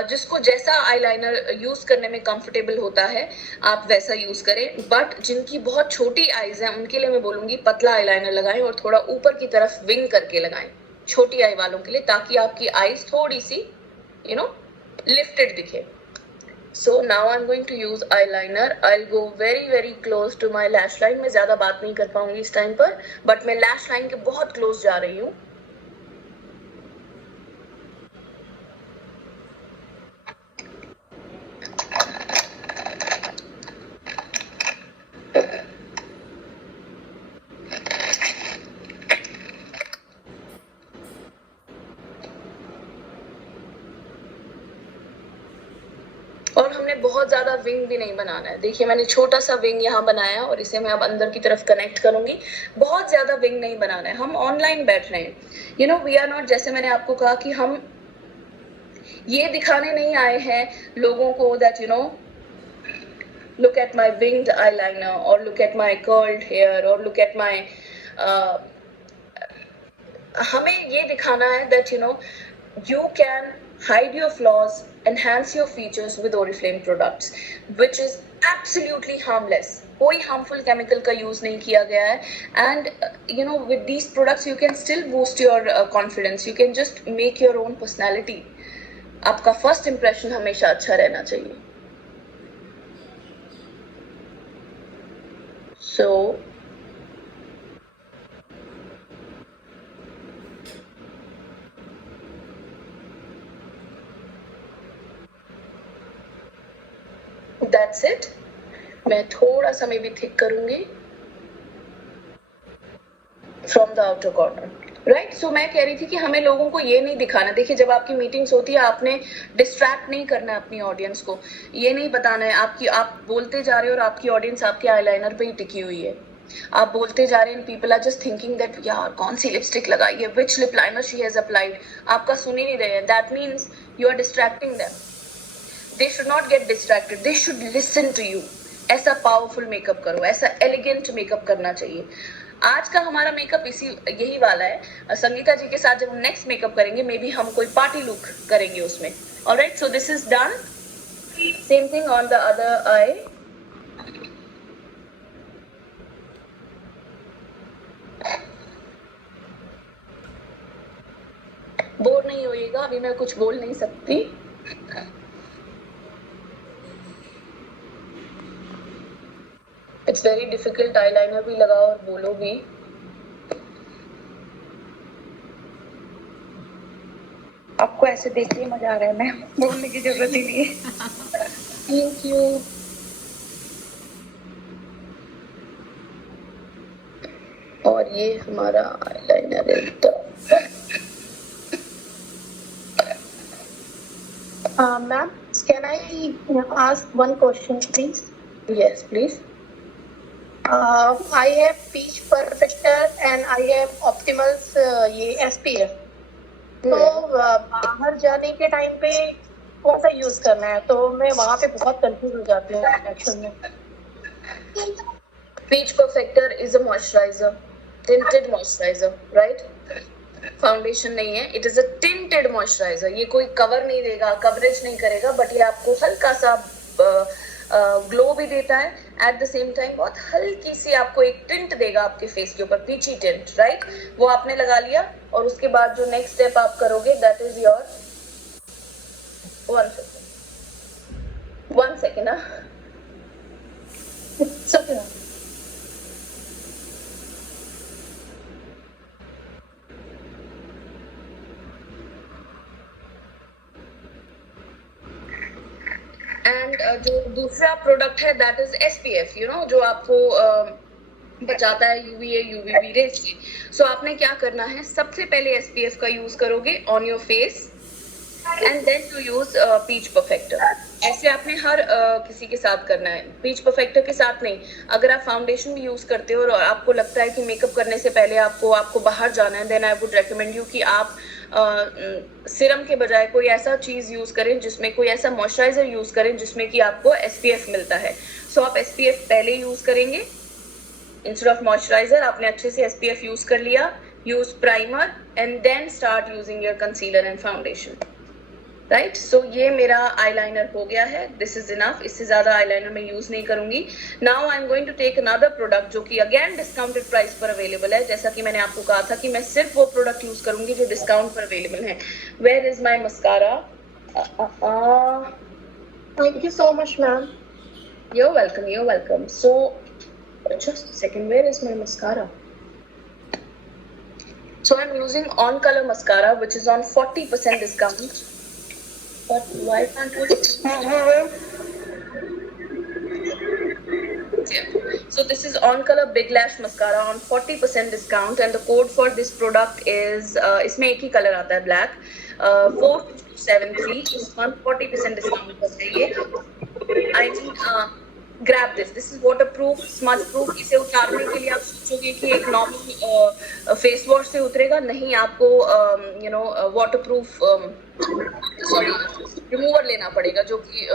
जिसको जैसा आईलाइनर यूज करने में कंफर्टेबल होता है आप वैसा यूज करें. बट जिनकी बहुत छोटी आईज हैं उनके लिए मैं बोलूंगी पतला आईलाइनर लगाएं और थोड़ा ऊपर की तरफ विंग करके लगाएं छोटी आई वालों के लिए, ताकि आपकी आईज थोड़ी सी लिफ्टेड दिखे. So now I'm going to use eyeliner. I'll go very very close to my lash line. मैं ज्यादा बात नहीं कर पाऊंगी इस टाइम पर, बट मैं लैश लाइन के बहुत क्लोज जा रही हूँ. और हमने बहुत ज्यादा विंग भी नहीं बनाना है. देखिए मैंने छोटा सा विंग यहाँ बनाया और इसे मैं अब अंदर की तरफ कनेक्ट करूंगी. बहुत ज्यादा विंग नहीं बनाना है. हम ऑनलाइन बैठ रहे हैं. वी आर नॉट, जैसे मैंने आपको कहा कि हम ये दिखाने नहीं आए हैं लोगों को that look at my winged eyeliner or look at my curled hair or look at my हमें ये दिखाना है that you can hide your flaws, enhance your features with Oriflame products, which is absolutely harmless. कोई harmful chemical का use नहीं किया गया है. And with these products you can still boost your confidence. You can just make your own personality. आपका first impression हमेशा अच्छा रहना चाहिए. So that's it. मैं थोड़ा सा मे भी थिक करूंगी from the outer corner. Right. So मैं कह रही थी कि हमें लोगों को ये नहीं दिखाना. देखिए जब आपकी मीटिंग्स होती है आपने डिस्ट्रैक्ट नहीं करना है अपनी ऑडियंस को. ये नहीं बताना है आप बोलते जा रहे हो और आपकी ऑडियंस आपके आईलाइनर पे ही टिकी हुई है. आप बोलते जा रहे हैं, people are just thinking that यार कौन सी लिपस्टिक लगाई है, which lip liner she has applied. आपका सुन ही नहीं रहे हैं. That means you are distracting them. They should not get distracted, they should listen to you. ऐसा पावरफुल मेकअप करो, ऐसा एलिगेंट मेकअप करना चाहिए. आज का हमारा मेकअप यही वाला है। संगीता जी के साथ जब हम नेक्स्ट मेकअप करेंगे, मे बी हम कोई पार्टी लुक करेंगे उसमें। Alright, so this is done. Same thing on the other I. Bore नहीं होइएगा, अभी मैं कुछ बोल नहीं सकती। इट्स वेरी डिफिकल्ट, आईलाइनर भी लगाओ और बोलो भी। आपको ऐसे देख के मजा आ रहा है, मैम, बोलने की जरूरत ही नहीं है। Thank you. और ये हमारा आईलाइनर है। Ma'am, can I ask one question, please? Yes please. I have Peach Perfector and I have Optimal's ये SPF. तो बाहर जाने के टाइम पे कौन सा यूज करना है? तो मैं वहाँ पे बहुत कंफ्यूज हो जाती हूँ एक्शन में। Peach Perfector is a moisturizer, tinted moisturizer, right? Foundation नहीं है, it is a tinted moisturiser. ये कोई कवर नहीं देगा, कवरेज नहीं करेगा, बट ये आपको हल्का सा ग्लो भी देता है। एट द सेम टाइम बहुत हल्की सी आपको एक टिंट देगा आपके फेस के ऊपर, पीची टिंट, राइट? वो आपने लगा लिया और उसके बाद जो नेक्स्ट स्टेप आप करोगे that is your one second ना। एंड जो दूसरा प्रोडक्ट है that is SPF, you know, जो आपको बचाता है UVA UVB रेज से। सो आपने क्या करना है, सबसे पहले SPF का यूज करोगे on your face and then you use peach perfector. ऐसे आपने हर किसी के साथ करना है, पीच परफेक्टर के साथ नहीं। अगर आप फाउंडेशन भी यूज करते हो और आपको लगता है कि मेकअप करने से पहले आपको बाहर जाना है, then I would recommend you कि आप सिरम के बजाय कोई ऐसा चीज यूज करें, जिसमें कोई ऐसा मॉइस्चराइजर यूज करें जिसमें कि आपको SPF मिलता है। सो आप SPF पहले यूज करेंगे इंस्टेड ऑफ मॉइस्चराइजर। आपने अच्छे से SPF यूज कर लिया, use primer and then start using your concealer and foundation, right? So ये मेरा आईलाइनर हो गया है, दिस इज इनफ। इससे ज्यादा आईलाइनर मैं यूज नहीं करूंगी। Now I am going to take another product जो कि अगेन डिस्काउंटेड प्राइस पर अवेलेबल है। जैसा कि मैंने आपको कहा था कि मैं सिर्फ वो प्रोडक्ट यूज करूंगी जो डिस्काउंट पर अवेलेबल है। Where is my mascara? Thank you so much, ma'am. You're welcome, you're welcome. So just a second, where is my mascara? So I'm using On Color mascara, which is on 40% discount. But why can't I? Yeah. So this is On Color Big Lash mascara on 40% discount, and the code for this product is इसमें एक ही colour आता है black, 4273 is on 40% discount पर चाहिए। I think grab this. This is waterproof, smudge proof. इसे उतारने के लिए आप सोचोगे कि एक नॉर्मल फेस वॉश से उतरेगा, नहीं, आपको यू नो वाटरप्रूफ रिमूवर लेना पड़ेगा, जो कि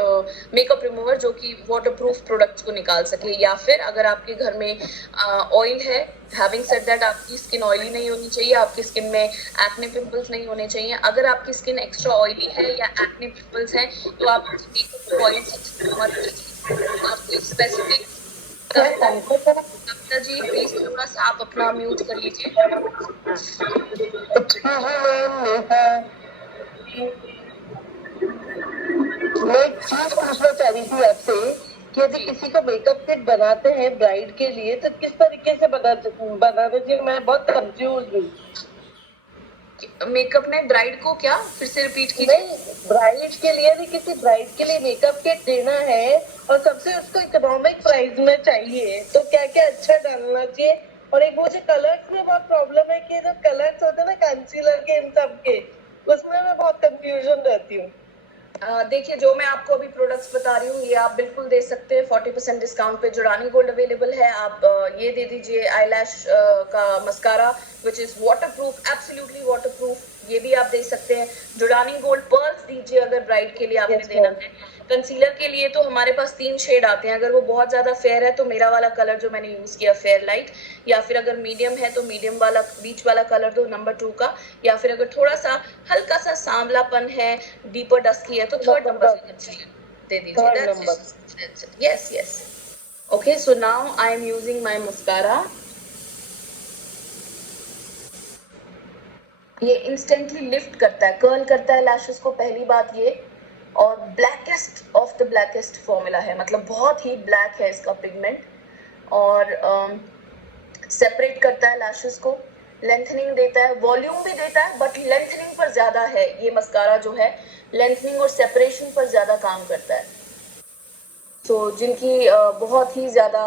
मेकअप रिमूवर जो कि वाटरप्रूफ प्रोडक्ट्स को निकाल सके। या फिर अगर आपके घर में ऑयल है, हैविंग सेड दैट, आपकी स्किन ऑयली नहीं होनी चाहिए, आपकी स्किन में एक्ने पिंपल्स नहीं होने चाहिए। अगर आपकी स्किन एक्स्ट्रा ऑयली है या एक्ने पिंपल्स हैं तो आप मेकअप ऑयल से आपको स्पेसिफिक कविता जी प्लीज थोड़ा सा आप अपना म्यूट कर लीजिए। मैं एक चीज पूछना चाह रही थी आपसे कि यदि किसी को मेकअप किट बनाते हैं ब्राइड के लिए तो किस तरीके से बनाना चाहिए? मैं बहुत कंफ्यूज हूँ। मेकअप ने ब्राइड को क्या, फिर से रिपीट कीजिए। नहीं, ब्राइड के लिए भी, किसी ब्राइड के लिए मेकअप किट देना है और सबसे उसको इकोनॉमिक प्राइस में चाहिए, तो क्या क्या अच्छा डालना चाहिए? और एक मुझे कलर्स में बहुत प्रॉब्लम है कि जो कलर्स होते हैं ना कंसीलर के, इन सब के, उसमें मैं बहुत कंफ्यूजन रहती हूँ। देखिए, जो मैं आपको अभी प्रोडक्ट्स बता रही हूँ ये आप बिल्कुल दे सकते हैं 40% डिस्काउंट पे। जुड़ानी गोल्ड अवेलेबल है, आप ये दे दीजिए आईलैश का mascara which is waterproof, absolutely waterproof, ये भी आप दे सकते हैं। जुड़ानी गोल्ड पर्ल्स दीजिए अगर ब्राइड के लिए आपने देना है। कंसीलर के लिए तो हमारे पास 3 शेड आते हैं। अगर वो बहुत ज्यादा फेयर है तो मेरा वाला कलर जो मैंने यूज किया फेयर लाइट, या फिर अगर मीडियम है तो मीडियम वाला बीच वाला कलर दो नंबर 2 का, या फिर अगर थोड़ा सा हल्का सा सांवलापन है, डीपर डस्की है तो थर्ड नंबर का कंसीलर दे दीजिए। Yes yes okay, so now I am using my mascara. ये इंस्टेंटली लिफ्ट करता है, कर्ल करता है लैशेस को, पहली बात ये, और blackest of the blackest formula है, मतलब बहुत ही ब्लैक है इसका पिगमेंट, और सेपरेट करता है लैशेस को, लेंथनिंग देता है, वॉल्यूम भी देता है, बट लेंथनिंग पर ज्यादा है ये मस्कारा जो है, लेंथनिंग और सेपरेशन पर ज्यादा काम करता है। तो जिनकी बहुत ही ज्यादा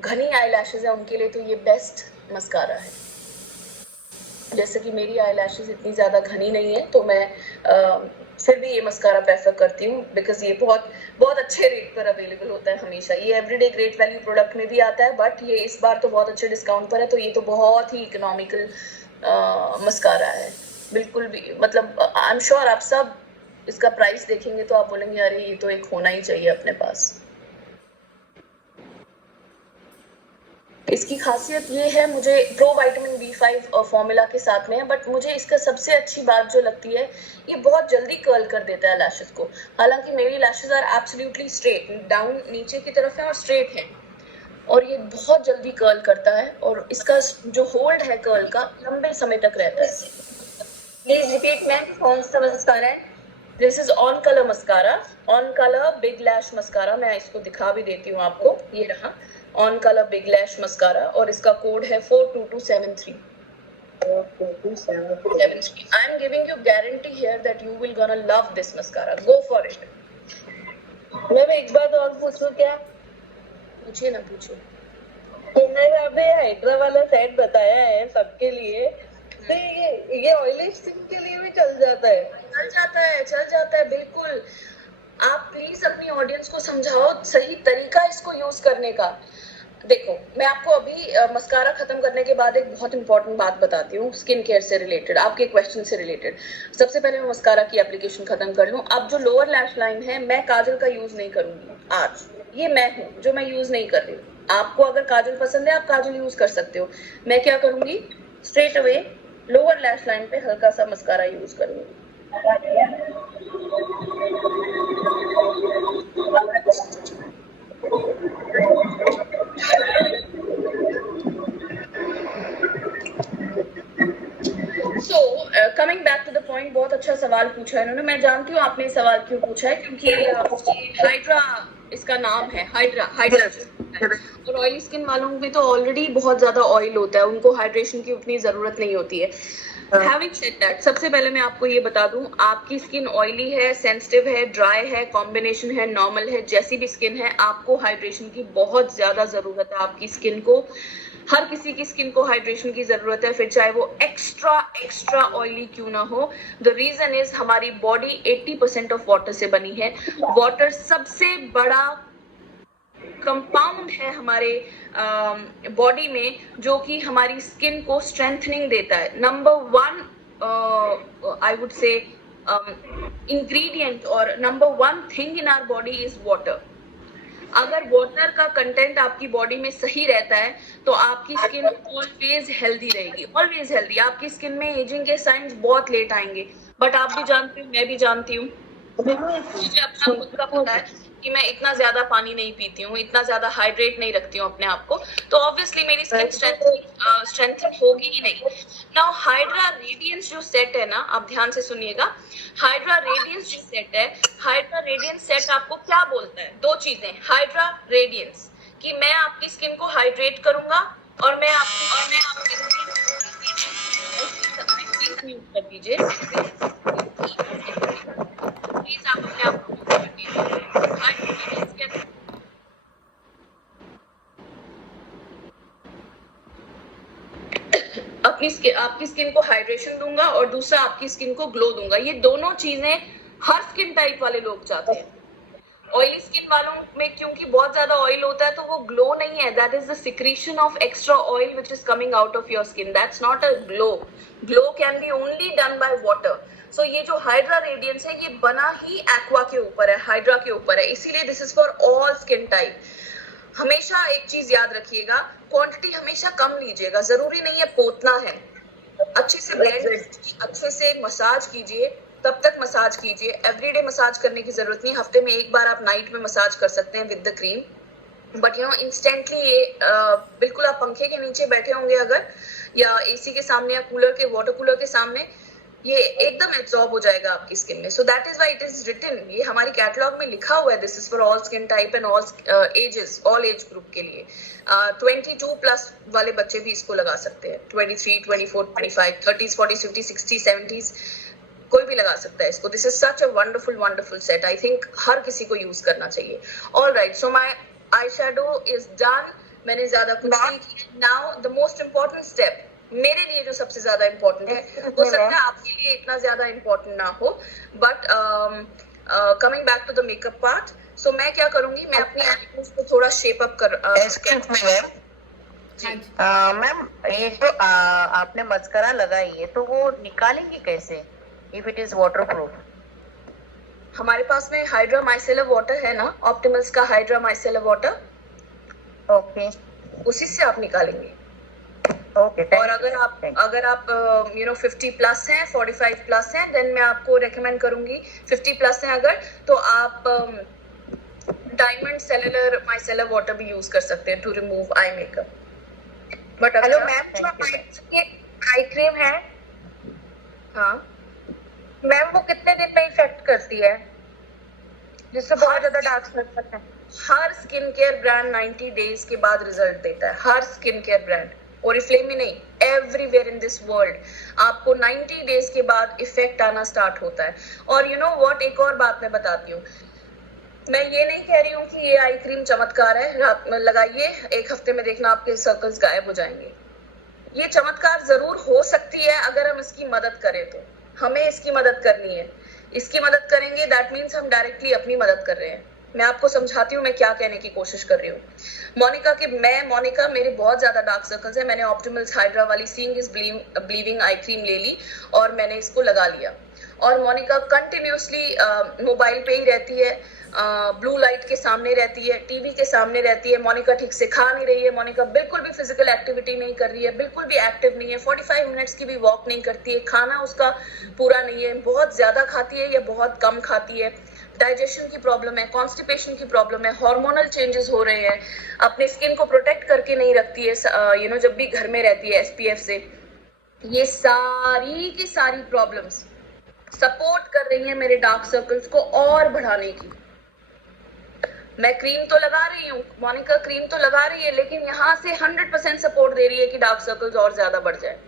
घनी आई लैशेज है उनके लिए तो ये बेस्ट मस्कारा है। जैसे कि मेरी आई लैशेज इतनी ज़्यादा घनी नहीं है तो मैं फिर भी ये मस्कारा प्रेफर करती हूँ, बिकॉज ये बहुत बहुत अच्छे रेट पर अवेलेबल होता है हमेशा। ये एवरीडे ग्रेट वैल्यू प्रोडक्ट में भी आता है, बट ये इस बार तो बहुत अच्छे डिस्काउंट पर है, तो ये तो बहुत ही इकोनॉमिकल मस्कारा है बिल्कुल भी। मतलब आई एम श्योर आप सब इसका प्राइस देखेंगे तो आप बोलेंगे अरे ये तो एक होना ही चाहिए अपने पास। इसकी खासियत ये है, मुझे प्रो विटामिन B5 फॉर्मूला के साथ में है, बट मुझे इसका सबसे अच्छी बात जो लगती है ये बहुत जल्दी कर्ल कर देता है लैशेस को। हालांकि मेरी lashes are absolutely straight, down नीचे की तरफ है और स्ट्रेट है, और ये बहुत जल्दी कर्ल करता है, और इसका जो होल्ड है कर्ल का लंबे समय तक रहता है। प्लीज रिपीट मैम, कौन सा मस्कारा है? This is on colour mascara, on colour big lash mascara. मैं इसको दिखा भी देती हूँ आपको, ये रहा on colour big lash mascara, और इसका कोड है 42273। 42273। I am giving you guarantee here that you will gonna love this mascara. Go for it. मैं एक बात और पूछूं क्या? पूछिए ना, पूछिए। आपने हाइड्रा वाला सेट बताया है सबके लिए, तो ये ऑयली स्किन के लिए भी चल जाता है? चल जाता है बिल्कुल। आप प्लीज अपनी ऑडियंस को समझाओ सही तरीका इसको यूज करने का। देखो, मैं आपको अभी मस्कारा खत्म करने के बाद एक बहुत इंपॉर्टेंट बात बताती हूँ स्किन केयर से रिलेटेड, आपके क्वेश्चन से रिलेटेड। सबसे पहले मैं मस्कारा की एप्लीकेशन खत्म कर लूँ। अब जो लोअर लैश लाइन है, मैं काजल का यूज नहीं करूंगी आज, ये मैं हूँ जो मैं यूज नहीं कर रही हूँ। आपको अगर काजल पसंद है आप काजल यूज कर सकते हो। मैं क्या करूंगी, straight away lower lash line पे हल्का सा मस्कारा यूज करूंगी। So, coming back to the point, बहुत अच्छा सवाल पूछा है इन्होंने। मैं जानती हूँ आपने सवाल क्यों पूछा है, क्योंकि हाइड्रा इसका नाम है, हाइड्रा। और ऑयली स्किन वालों में तो ऑलरेडी बहुत ज्यादा ऑयल होता है, उनको हाइड्रेशन की उतनी जरूरत नहीं होती है। Having said that, सबसे पहले मैं आपको ये बता दूं, आपकी स्किन ऑयली है, सेंसिटिव है, ड्राई है, कॉम्बिनेशन है, नॉर्मल है, जैसी भी स्किन है, आपको हाइड्रेशन की बहुत ज्यादा जरूरत है। आपकी स्किन को, हर किसी की स्किन को हाइड्रेशन की जरूरत है, फिर चाहे वो एक्स्ट्रा ऑयली क्यों ना हो। द रीजन इज हमारी बॉडी 80% ऑफ वाटर से बनी है। वाटर सबसे बड़ा कंपाउंड है हमारे बॉडी में, जो कि हमारी स्किन को स्ट्रेंथनिंग देता है। Number 1 I would say ingredient और number 1 thing in our body is water. अगर वाटर का कंटेंट आपकी बॉडी में सही रहता है तो आपकी स्किन ऑलवेज हेल्दी रहेगी, ऑलवेज हेल्दी। आपकी स्किन में एजिंग के साइंस बहुत लेट आएंगे, बट आप भी जानते हो, मैं भी जानती हूँ, मुझे अपना खुद का पता है कि मैं इतना ज्यादा पानी नहीं पीती हूँ, इतना ज्यादा हाइड्रेट नहीं रखती हूँ अपने आप को, तो ऑब्वियसली मेरी स्किन स्ट्रेंथ होगी ही नहीं। नाउ हाइड्रा रेडियंस जो सेट है ना, आप ध्यान से सुनिएगा, हाइड्रा रेडियंस जो सेट है, हाइड्रा रेडियंस सेट आपको क्या बोलता है? 2 चीजें। हाइड्रा रेडियंस कि मैं आपकी स्किन को हाइड्रेट करूंगा, और मैं आपकी म्यूट कर दीजिए प्लीज, आप अपने आप को म्यूट कर दीजिए। आपकी स्किन को हाइड्रेशन दूंगा और दूसरा आपकी स्किन को ग्लो दूंगा। ये दोनों चीजें हर स्किन टाइप वाले लोग चाहते हैं। ऑयली स्किन वालों में क्योंकि बहुत ज्यादा ऑयल होता है तो वो ग्लो नहीं है, that is the secretion of extra oil which is coming out of your skin, that's not a glow. Glow can be only done by water. So ये जो हाइड्रा रेडियंस है ये बना ही एक्वा के ऊपर है, हाइड्रा के ऊपर है, इसीलिए this is for all skin type. हमेशा एक चीज याद रखिएगा, क्वांटिटी हमेशा कम लीजिएगा, जरूरी नहीं है पोतना है. अच्छे से ब्लेंड, अच्छे से मसाज कीजिए, तब तक मसाज कीजिए. एवरीडे मसाज करने की जरूरत नहीं, हफ्ते में एक बार आप नाइट में मसाज कर सकते हैं with the cream. But you no instantly ये बिल्कुल आप पंखे के नीचे बैठे होंगे अगर, या एसी के सामने, या कूलर के, वाटर कूलर के सामने, ये एकदम एब्जॉर्ब हो जाएगा आपकी स्किन में. So that is why it is written, ये हमारी कैटलॉग में लिखा हुआ है, this is for all skin type and all ages, all age group के लिए. 22 प्लस वाले बच्चे भी इसको लगा सकते हैं, 23, 24, 25, 30s, 40s, 50s, 60s, 70s, कोई भी लगा सकता है इसको. This is such a wonderful wonderful set. I think हर किसी को यूज करना चाहिए. All right, so my eye shadow is done. मैंने ज्यादा कुछ नहीं किया. Now the most important step, मेरे लिए जो सबसे ज्यादा इम्पोर्टेंट है, हो सकता है आपके लिए इतना ज्यादा इम्पोर्टेंट ना हो, but coming back to the makeup part, so मैं क्या करूंगी, मैं अपनी आईब्रोज को थोड़ा शेप अप कर. एक्सक्यूज मी मैम, ये जो आपने मस्करा लगाई है तो वो निकालेंगी कैसे इफ इट इज वाटरप्रूफ? हमारे पास में हाइड्रा माइसेलर वाटर है ना, ऑप्टिमल्स का हाइड्रा माइसेलर वाटर, ओके, उसी से आप निकालेंगे. ओके. और अगर आप यू नो 50 प्लस हैं, 45 प्लस हैं, देन मैं आपको रेकमेंड करूंगी, 50 प्लस हैं अगर, तो आप डायमंड सेलुलर माइसेलर वाटर भी यूज कर सकते हैं to remove eye makeup. But hello ma'am, जो आई क्रीम है, हाँ मैम वो कितने दिन में इफेक्ट करती है, जिससे बहुत ज्यादा डार्क सर्कल है? हर स्किन केयर ब्रांड 90 डेज के बाद रिजल्ट देता है, हर स्किन केयर ब्रांड, ओरिफ्लेम ही नहीं, एवरीवेयर इन दिस वर्ल्ड आपको 90 डेज के बाद इफेक्ट आना स्टार्ट होता है. और यू नो व्हाट, एक और बात मैं बताती हूँ, मैं ये नहीं कह रही हूँ कि ये आई क्रीम चमत्कार है, रात में लगाइए, एक हफ्ते में देखना आपके सर्कल्स गायब हो जाएंगे. ये चमत्कार जरूर हो सकती है अगर हम इसकी मदद करें, तो हमें इसकी मदद करनी है. इसकी मदद करेंगे दैट मीन्स हम डायरेक्टली अपनी मदद कर रहे हैं. मैं आपको समझाती हूँ मैं क्या कहने की कोशिश कर रही हूँ. मोनिका, मेरे बहुत ज्यादा डार्क सर्कल्स है, मैंने ऑप्टिमल्स हाइड्रा वाली सीइंग इज ब्लीविंग आई क्रीम ले ली और मैंने इसको लगा लिया. और मोनिका कंटिन्यूसली मोबाइल पे ही रहती है, ब्लू लाइट के सामने रहती है, टीवी के सामने रहती है. मोनिका ठीक से खा नहीं रही है, मोनिका बिल्कुल भी फिजिकल एक्टिविटी नहीं कर रही है, बिल्कुल भी एक्टिव नहीं है, 45 मिनट्स की भी वॉक नहीं करती है, खाना उसका पूरा नहीं है, बहुत ज्यादा खाती है या बहुत कम खाती है, डाइजेशन की प्रॉब्लम है, कॉन्स्टिपेशन की प्रॉब्लम है, हार्मोनल चेंजेस हो रहे हैं, अपने स्किन को प्रोटेक्ट करके नहीं रखती है यू नो जब भी घर में रहती है एसपीएफ से. ये सारी की सारी प्रॉब्लम्स सपोर्ट कर रही है मेरे डार्क सर्कल्स को और बढ़ाने की. मैं क्रीम तो लगा रही हूँ, मोनिका क्रीम तो लगा रही है, लेकिन यहाँ से 100% सपोर्ट दे रही है कि डार्क सर्कल्स और ज्यादा बढ़ जाए.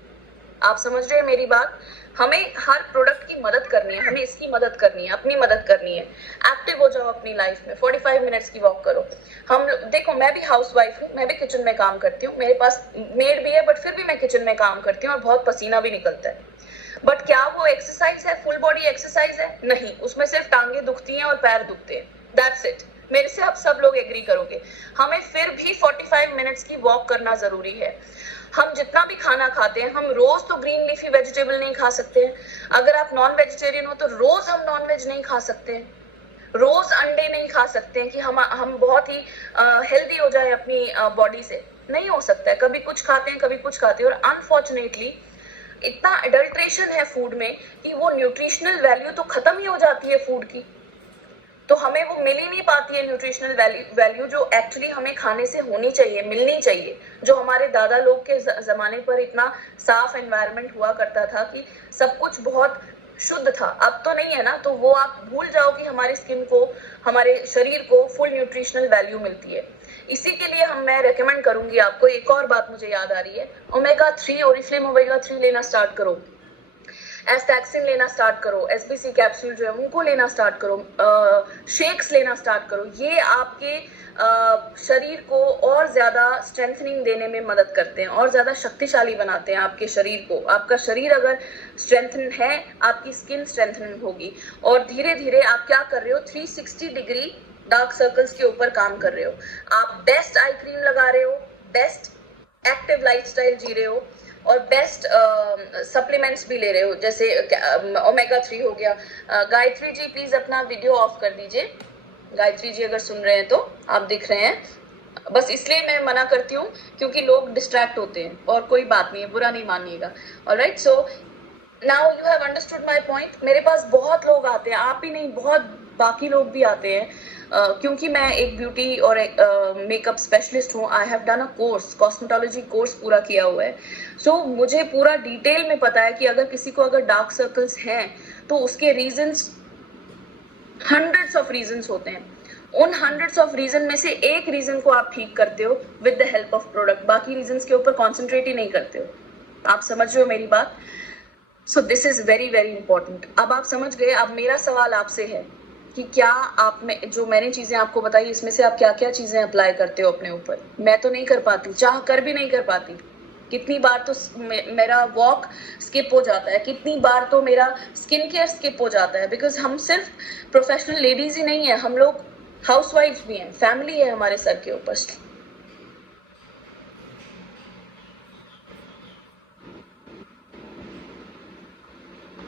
आप समझ रहे हैं मेरी बात? हमें हर प्रोडक्ट की मदद करनी है, हमें इसकी मदद करनी है, अपनी मदद करनी है. एक्टिव हो जाओ अपनी लाइफ में, 45 मिनट्स की वॉक करो. हम देखो, मैं भी हाउसवाइफ हूँ, मैं भी किचन में काम करती हूँ, मेरे पास मेड भी है, बट फिर भी मैं किचन में काम करती हूँ और बहुत पसीना भी निकलता है. बट क्या वो एक्सरसाइज है, फुल बॉडी एक्सरसाइज है? नहीं, उसमें सिर्फ टांगे दुखती हैं और पैर दुखते हैं, दैट्स इट. मेरे से आप सब लोग एग्री करोगे. हमें फिर भी 45 मिनट्स की वॉक करना जरूरी है. हम जितना भी खाना खाते हैं, हम रोज तो ग्रीन लीफी वेजिटेबल नहीं खा सकते हैं. अगर आप नॉन वेजिटेरियन हो तो रोज हम नॉन वेज नहीं खा सकते हैं, रोज अंडे नहीं खा सकते हैं कि हम बहुत ही हेल्दी हो जाए अपनी बॉडी से. नहीं हो सकता है, कभी कुछ खाते हैं कभी कुछ खाते हैं. और अनफॉर्चुनेटली इतना एडल्ट्रेशन है फूड में कि वो न्यूट्रिशनल वैल्यू तो खत्म ही हो जाती है फूड की. तो हमें वो मिल ही नहीं पाती है न्यूट्रिशनल वैल्यू जो एक्चुअली हमें खाने से होनी चाहिए, मिलनी चाहिए. जो हमारे दादा लोग के जमाने पर इतना साफ एनवायरनमेंट हुआ करता था कि सब कुछ बहुत शुद्ध था, अब तो नहीं है ना. तो वो आप भूल जाओ कि हमारी स्किन को, हमारे शरीर को फुल न्यूट्रिशनल वैल्यू मिलती है. इसी के लिए मैं रेकमेंड करूंगी आपको. एक और बात मुझे याद आ रही है, ओमेगा 3, ओरिफ्लेम ओमेगा 3 लेना स्टार्ट करो, एस्टैक्सिन लेना स्टार्ट करो, एसबीसी कैप्सूल जो है उनको लेना स्टार्ट करो, शेक्स लेना स्टार्ट करो. ये आपके शरीर को और ज्यादा स्ट्रेंथनिंग देने में मदद करते हैं, और ज्यादा शक्तिशाली बनाते हैं आपके शरीर को. आपका शरीर अगर स्ट्रेंथन है, आपकी स्किन स्ट्रेंथन होगी. और धीरे धीरे आप क्या कर रहे हो, 360 डिग्री डार्क सर्कल्स के ऊपर काम कर रहे हो, आप बेस्ट आई क्रीम लगा रहे हो, बेस्ट एक्टिव लाइफस्टाइल जी रहे हो और बेस्ट सप्लीमेंट्स भी ले रहे हो, जैसे ओमेगा 3 हो गया। गायत्री जी प्लीज अपना वीडियो ऑफ कर दीजिए। गायत्री जी अगर सुन रहे हैं तो आप दिख रहे हैं, बस इसलिए मैं मना करती हूँ क्योंकि लोग डिस्ट्रैक्ट होते हैं, और कोई बात नहीं है, बुरा नहीं मानिएगा। Alright, so now you have understood my point. मेरे पास बहुत लोग आते हैं, आप ही नहीं, बहुत बाकी लोग भी आते हैं, क्योंकि मैं एक ब्यूटी और एक मेकअप स्पेशलिस्ट हूँ। I have done a course, cosmetology course पूरा किया हुआ है। सो मुझे पूरा डिटेल में पता है कि अगर किसी को अगर डार्क सर्कल्स हैं तो उसके रीजंस, हंड्रेड्स ऑफ रीजंस होते हैं। उन हंड्रेड्स ऑफ रीजन में से एक रीजन को आप ठीक करते हो with the help of product, बाकी रीजंस के ऊपर कॉन्सेंट्रेट ही नहीं करते हो। आप समझ रहे हो मेरी बात? So this is very very important. अब आप समझ गए। अब मेरा सवाल आपसे है कि क्या आप में जो मैंने चीजें आपको बताई इसमें से आप क्या क्या चीजें अप्लाई करते हो अपने ऊपर? मैं तो नहीं कर पाती, चाह कर भी नहीं कर पाती। कितनी बार तो मेरा वॉक स्किप हो जाता है, कितनी बार तो मेरा स्किन केयर स्किप हो जाता है, बिकॉज हम सिर्फ प्रोफेशनल लेडीज ही नहीं है, हम लोग हाउसवाइफ्स भी हैं, फैमिली है हमारे सर के ऊपर।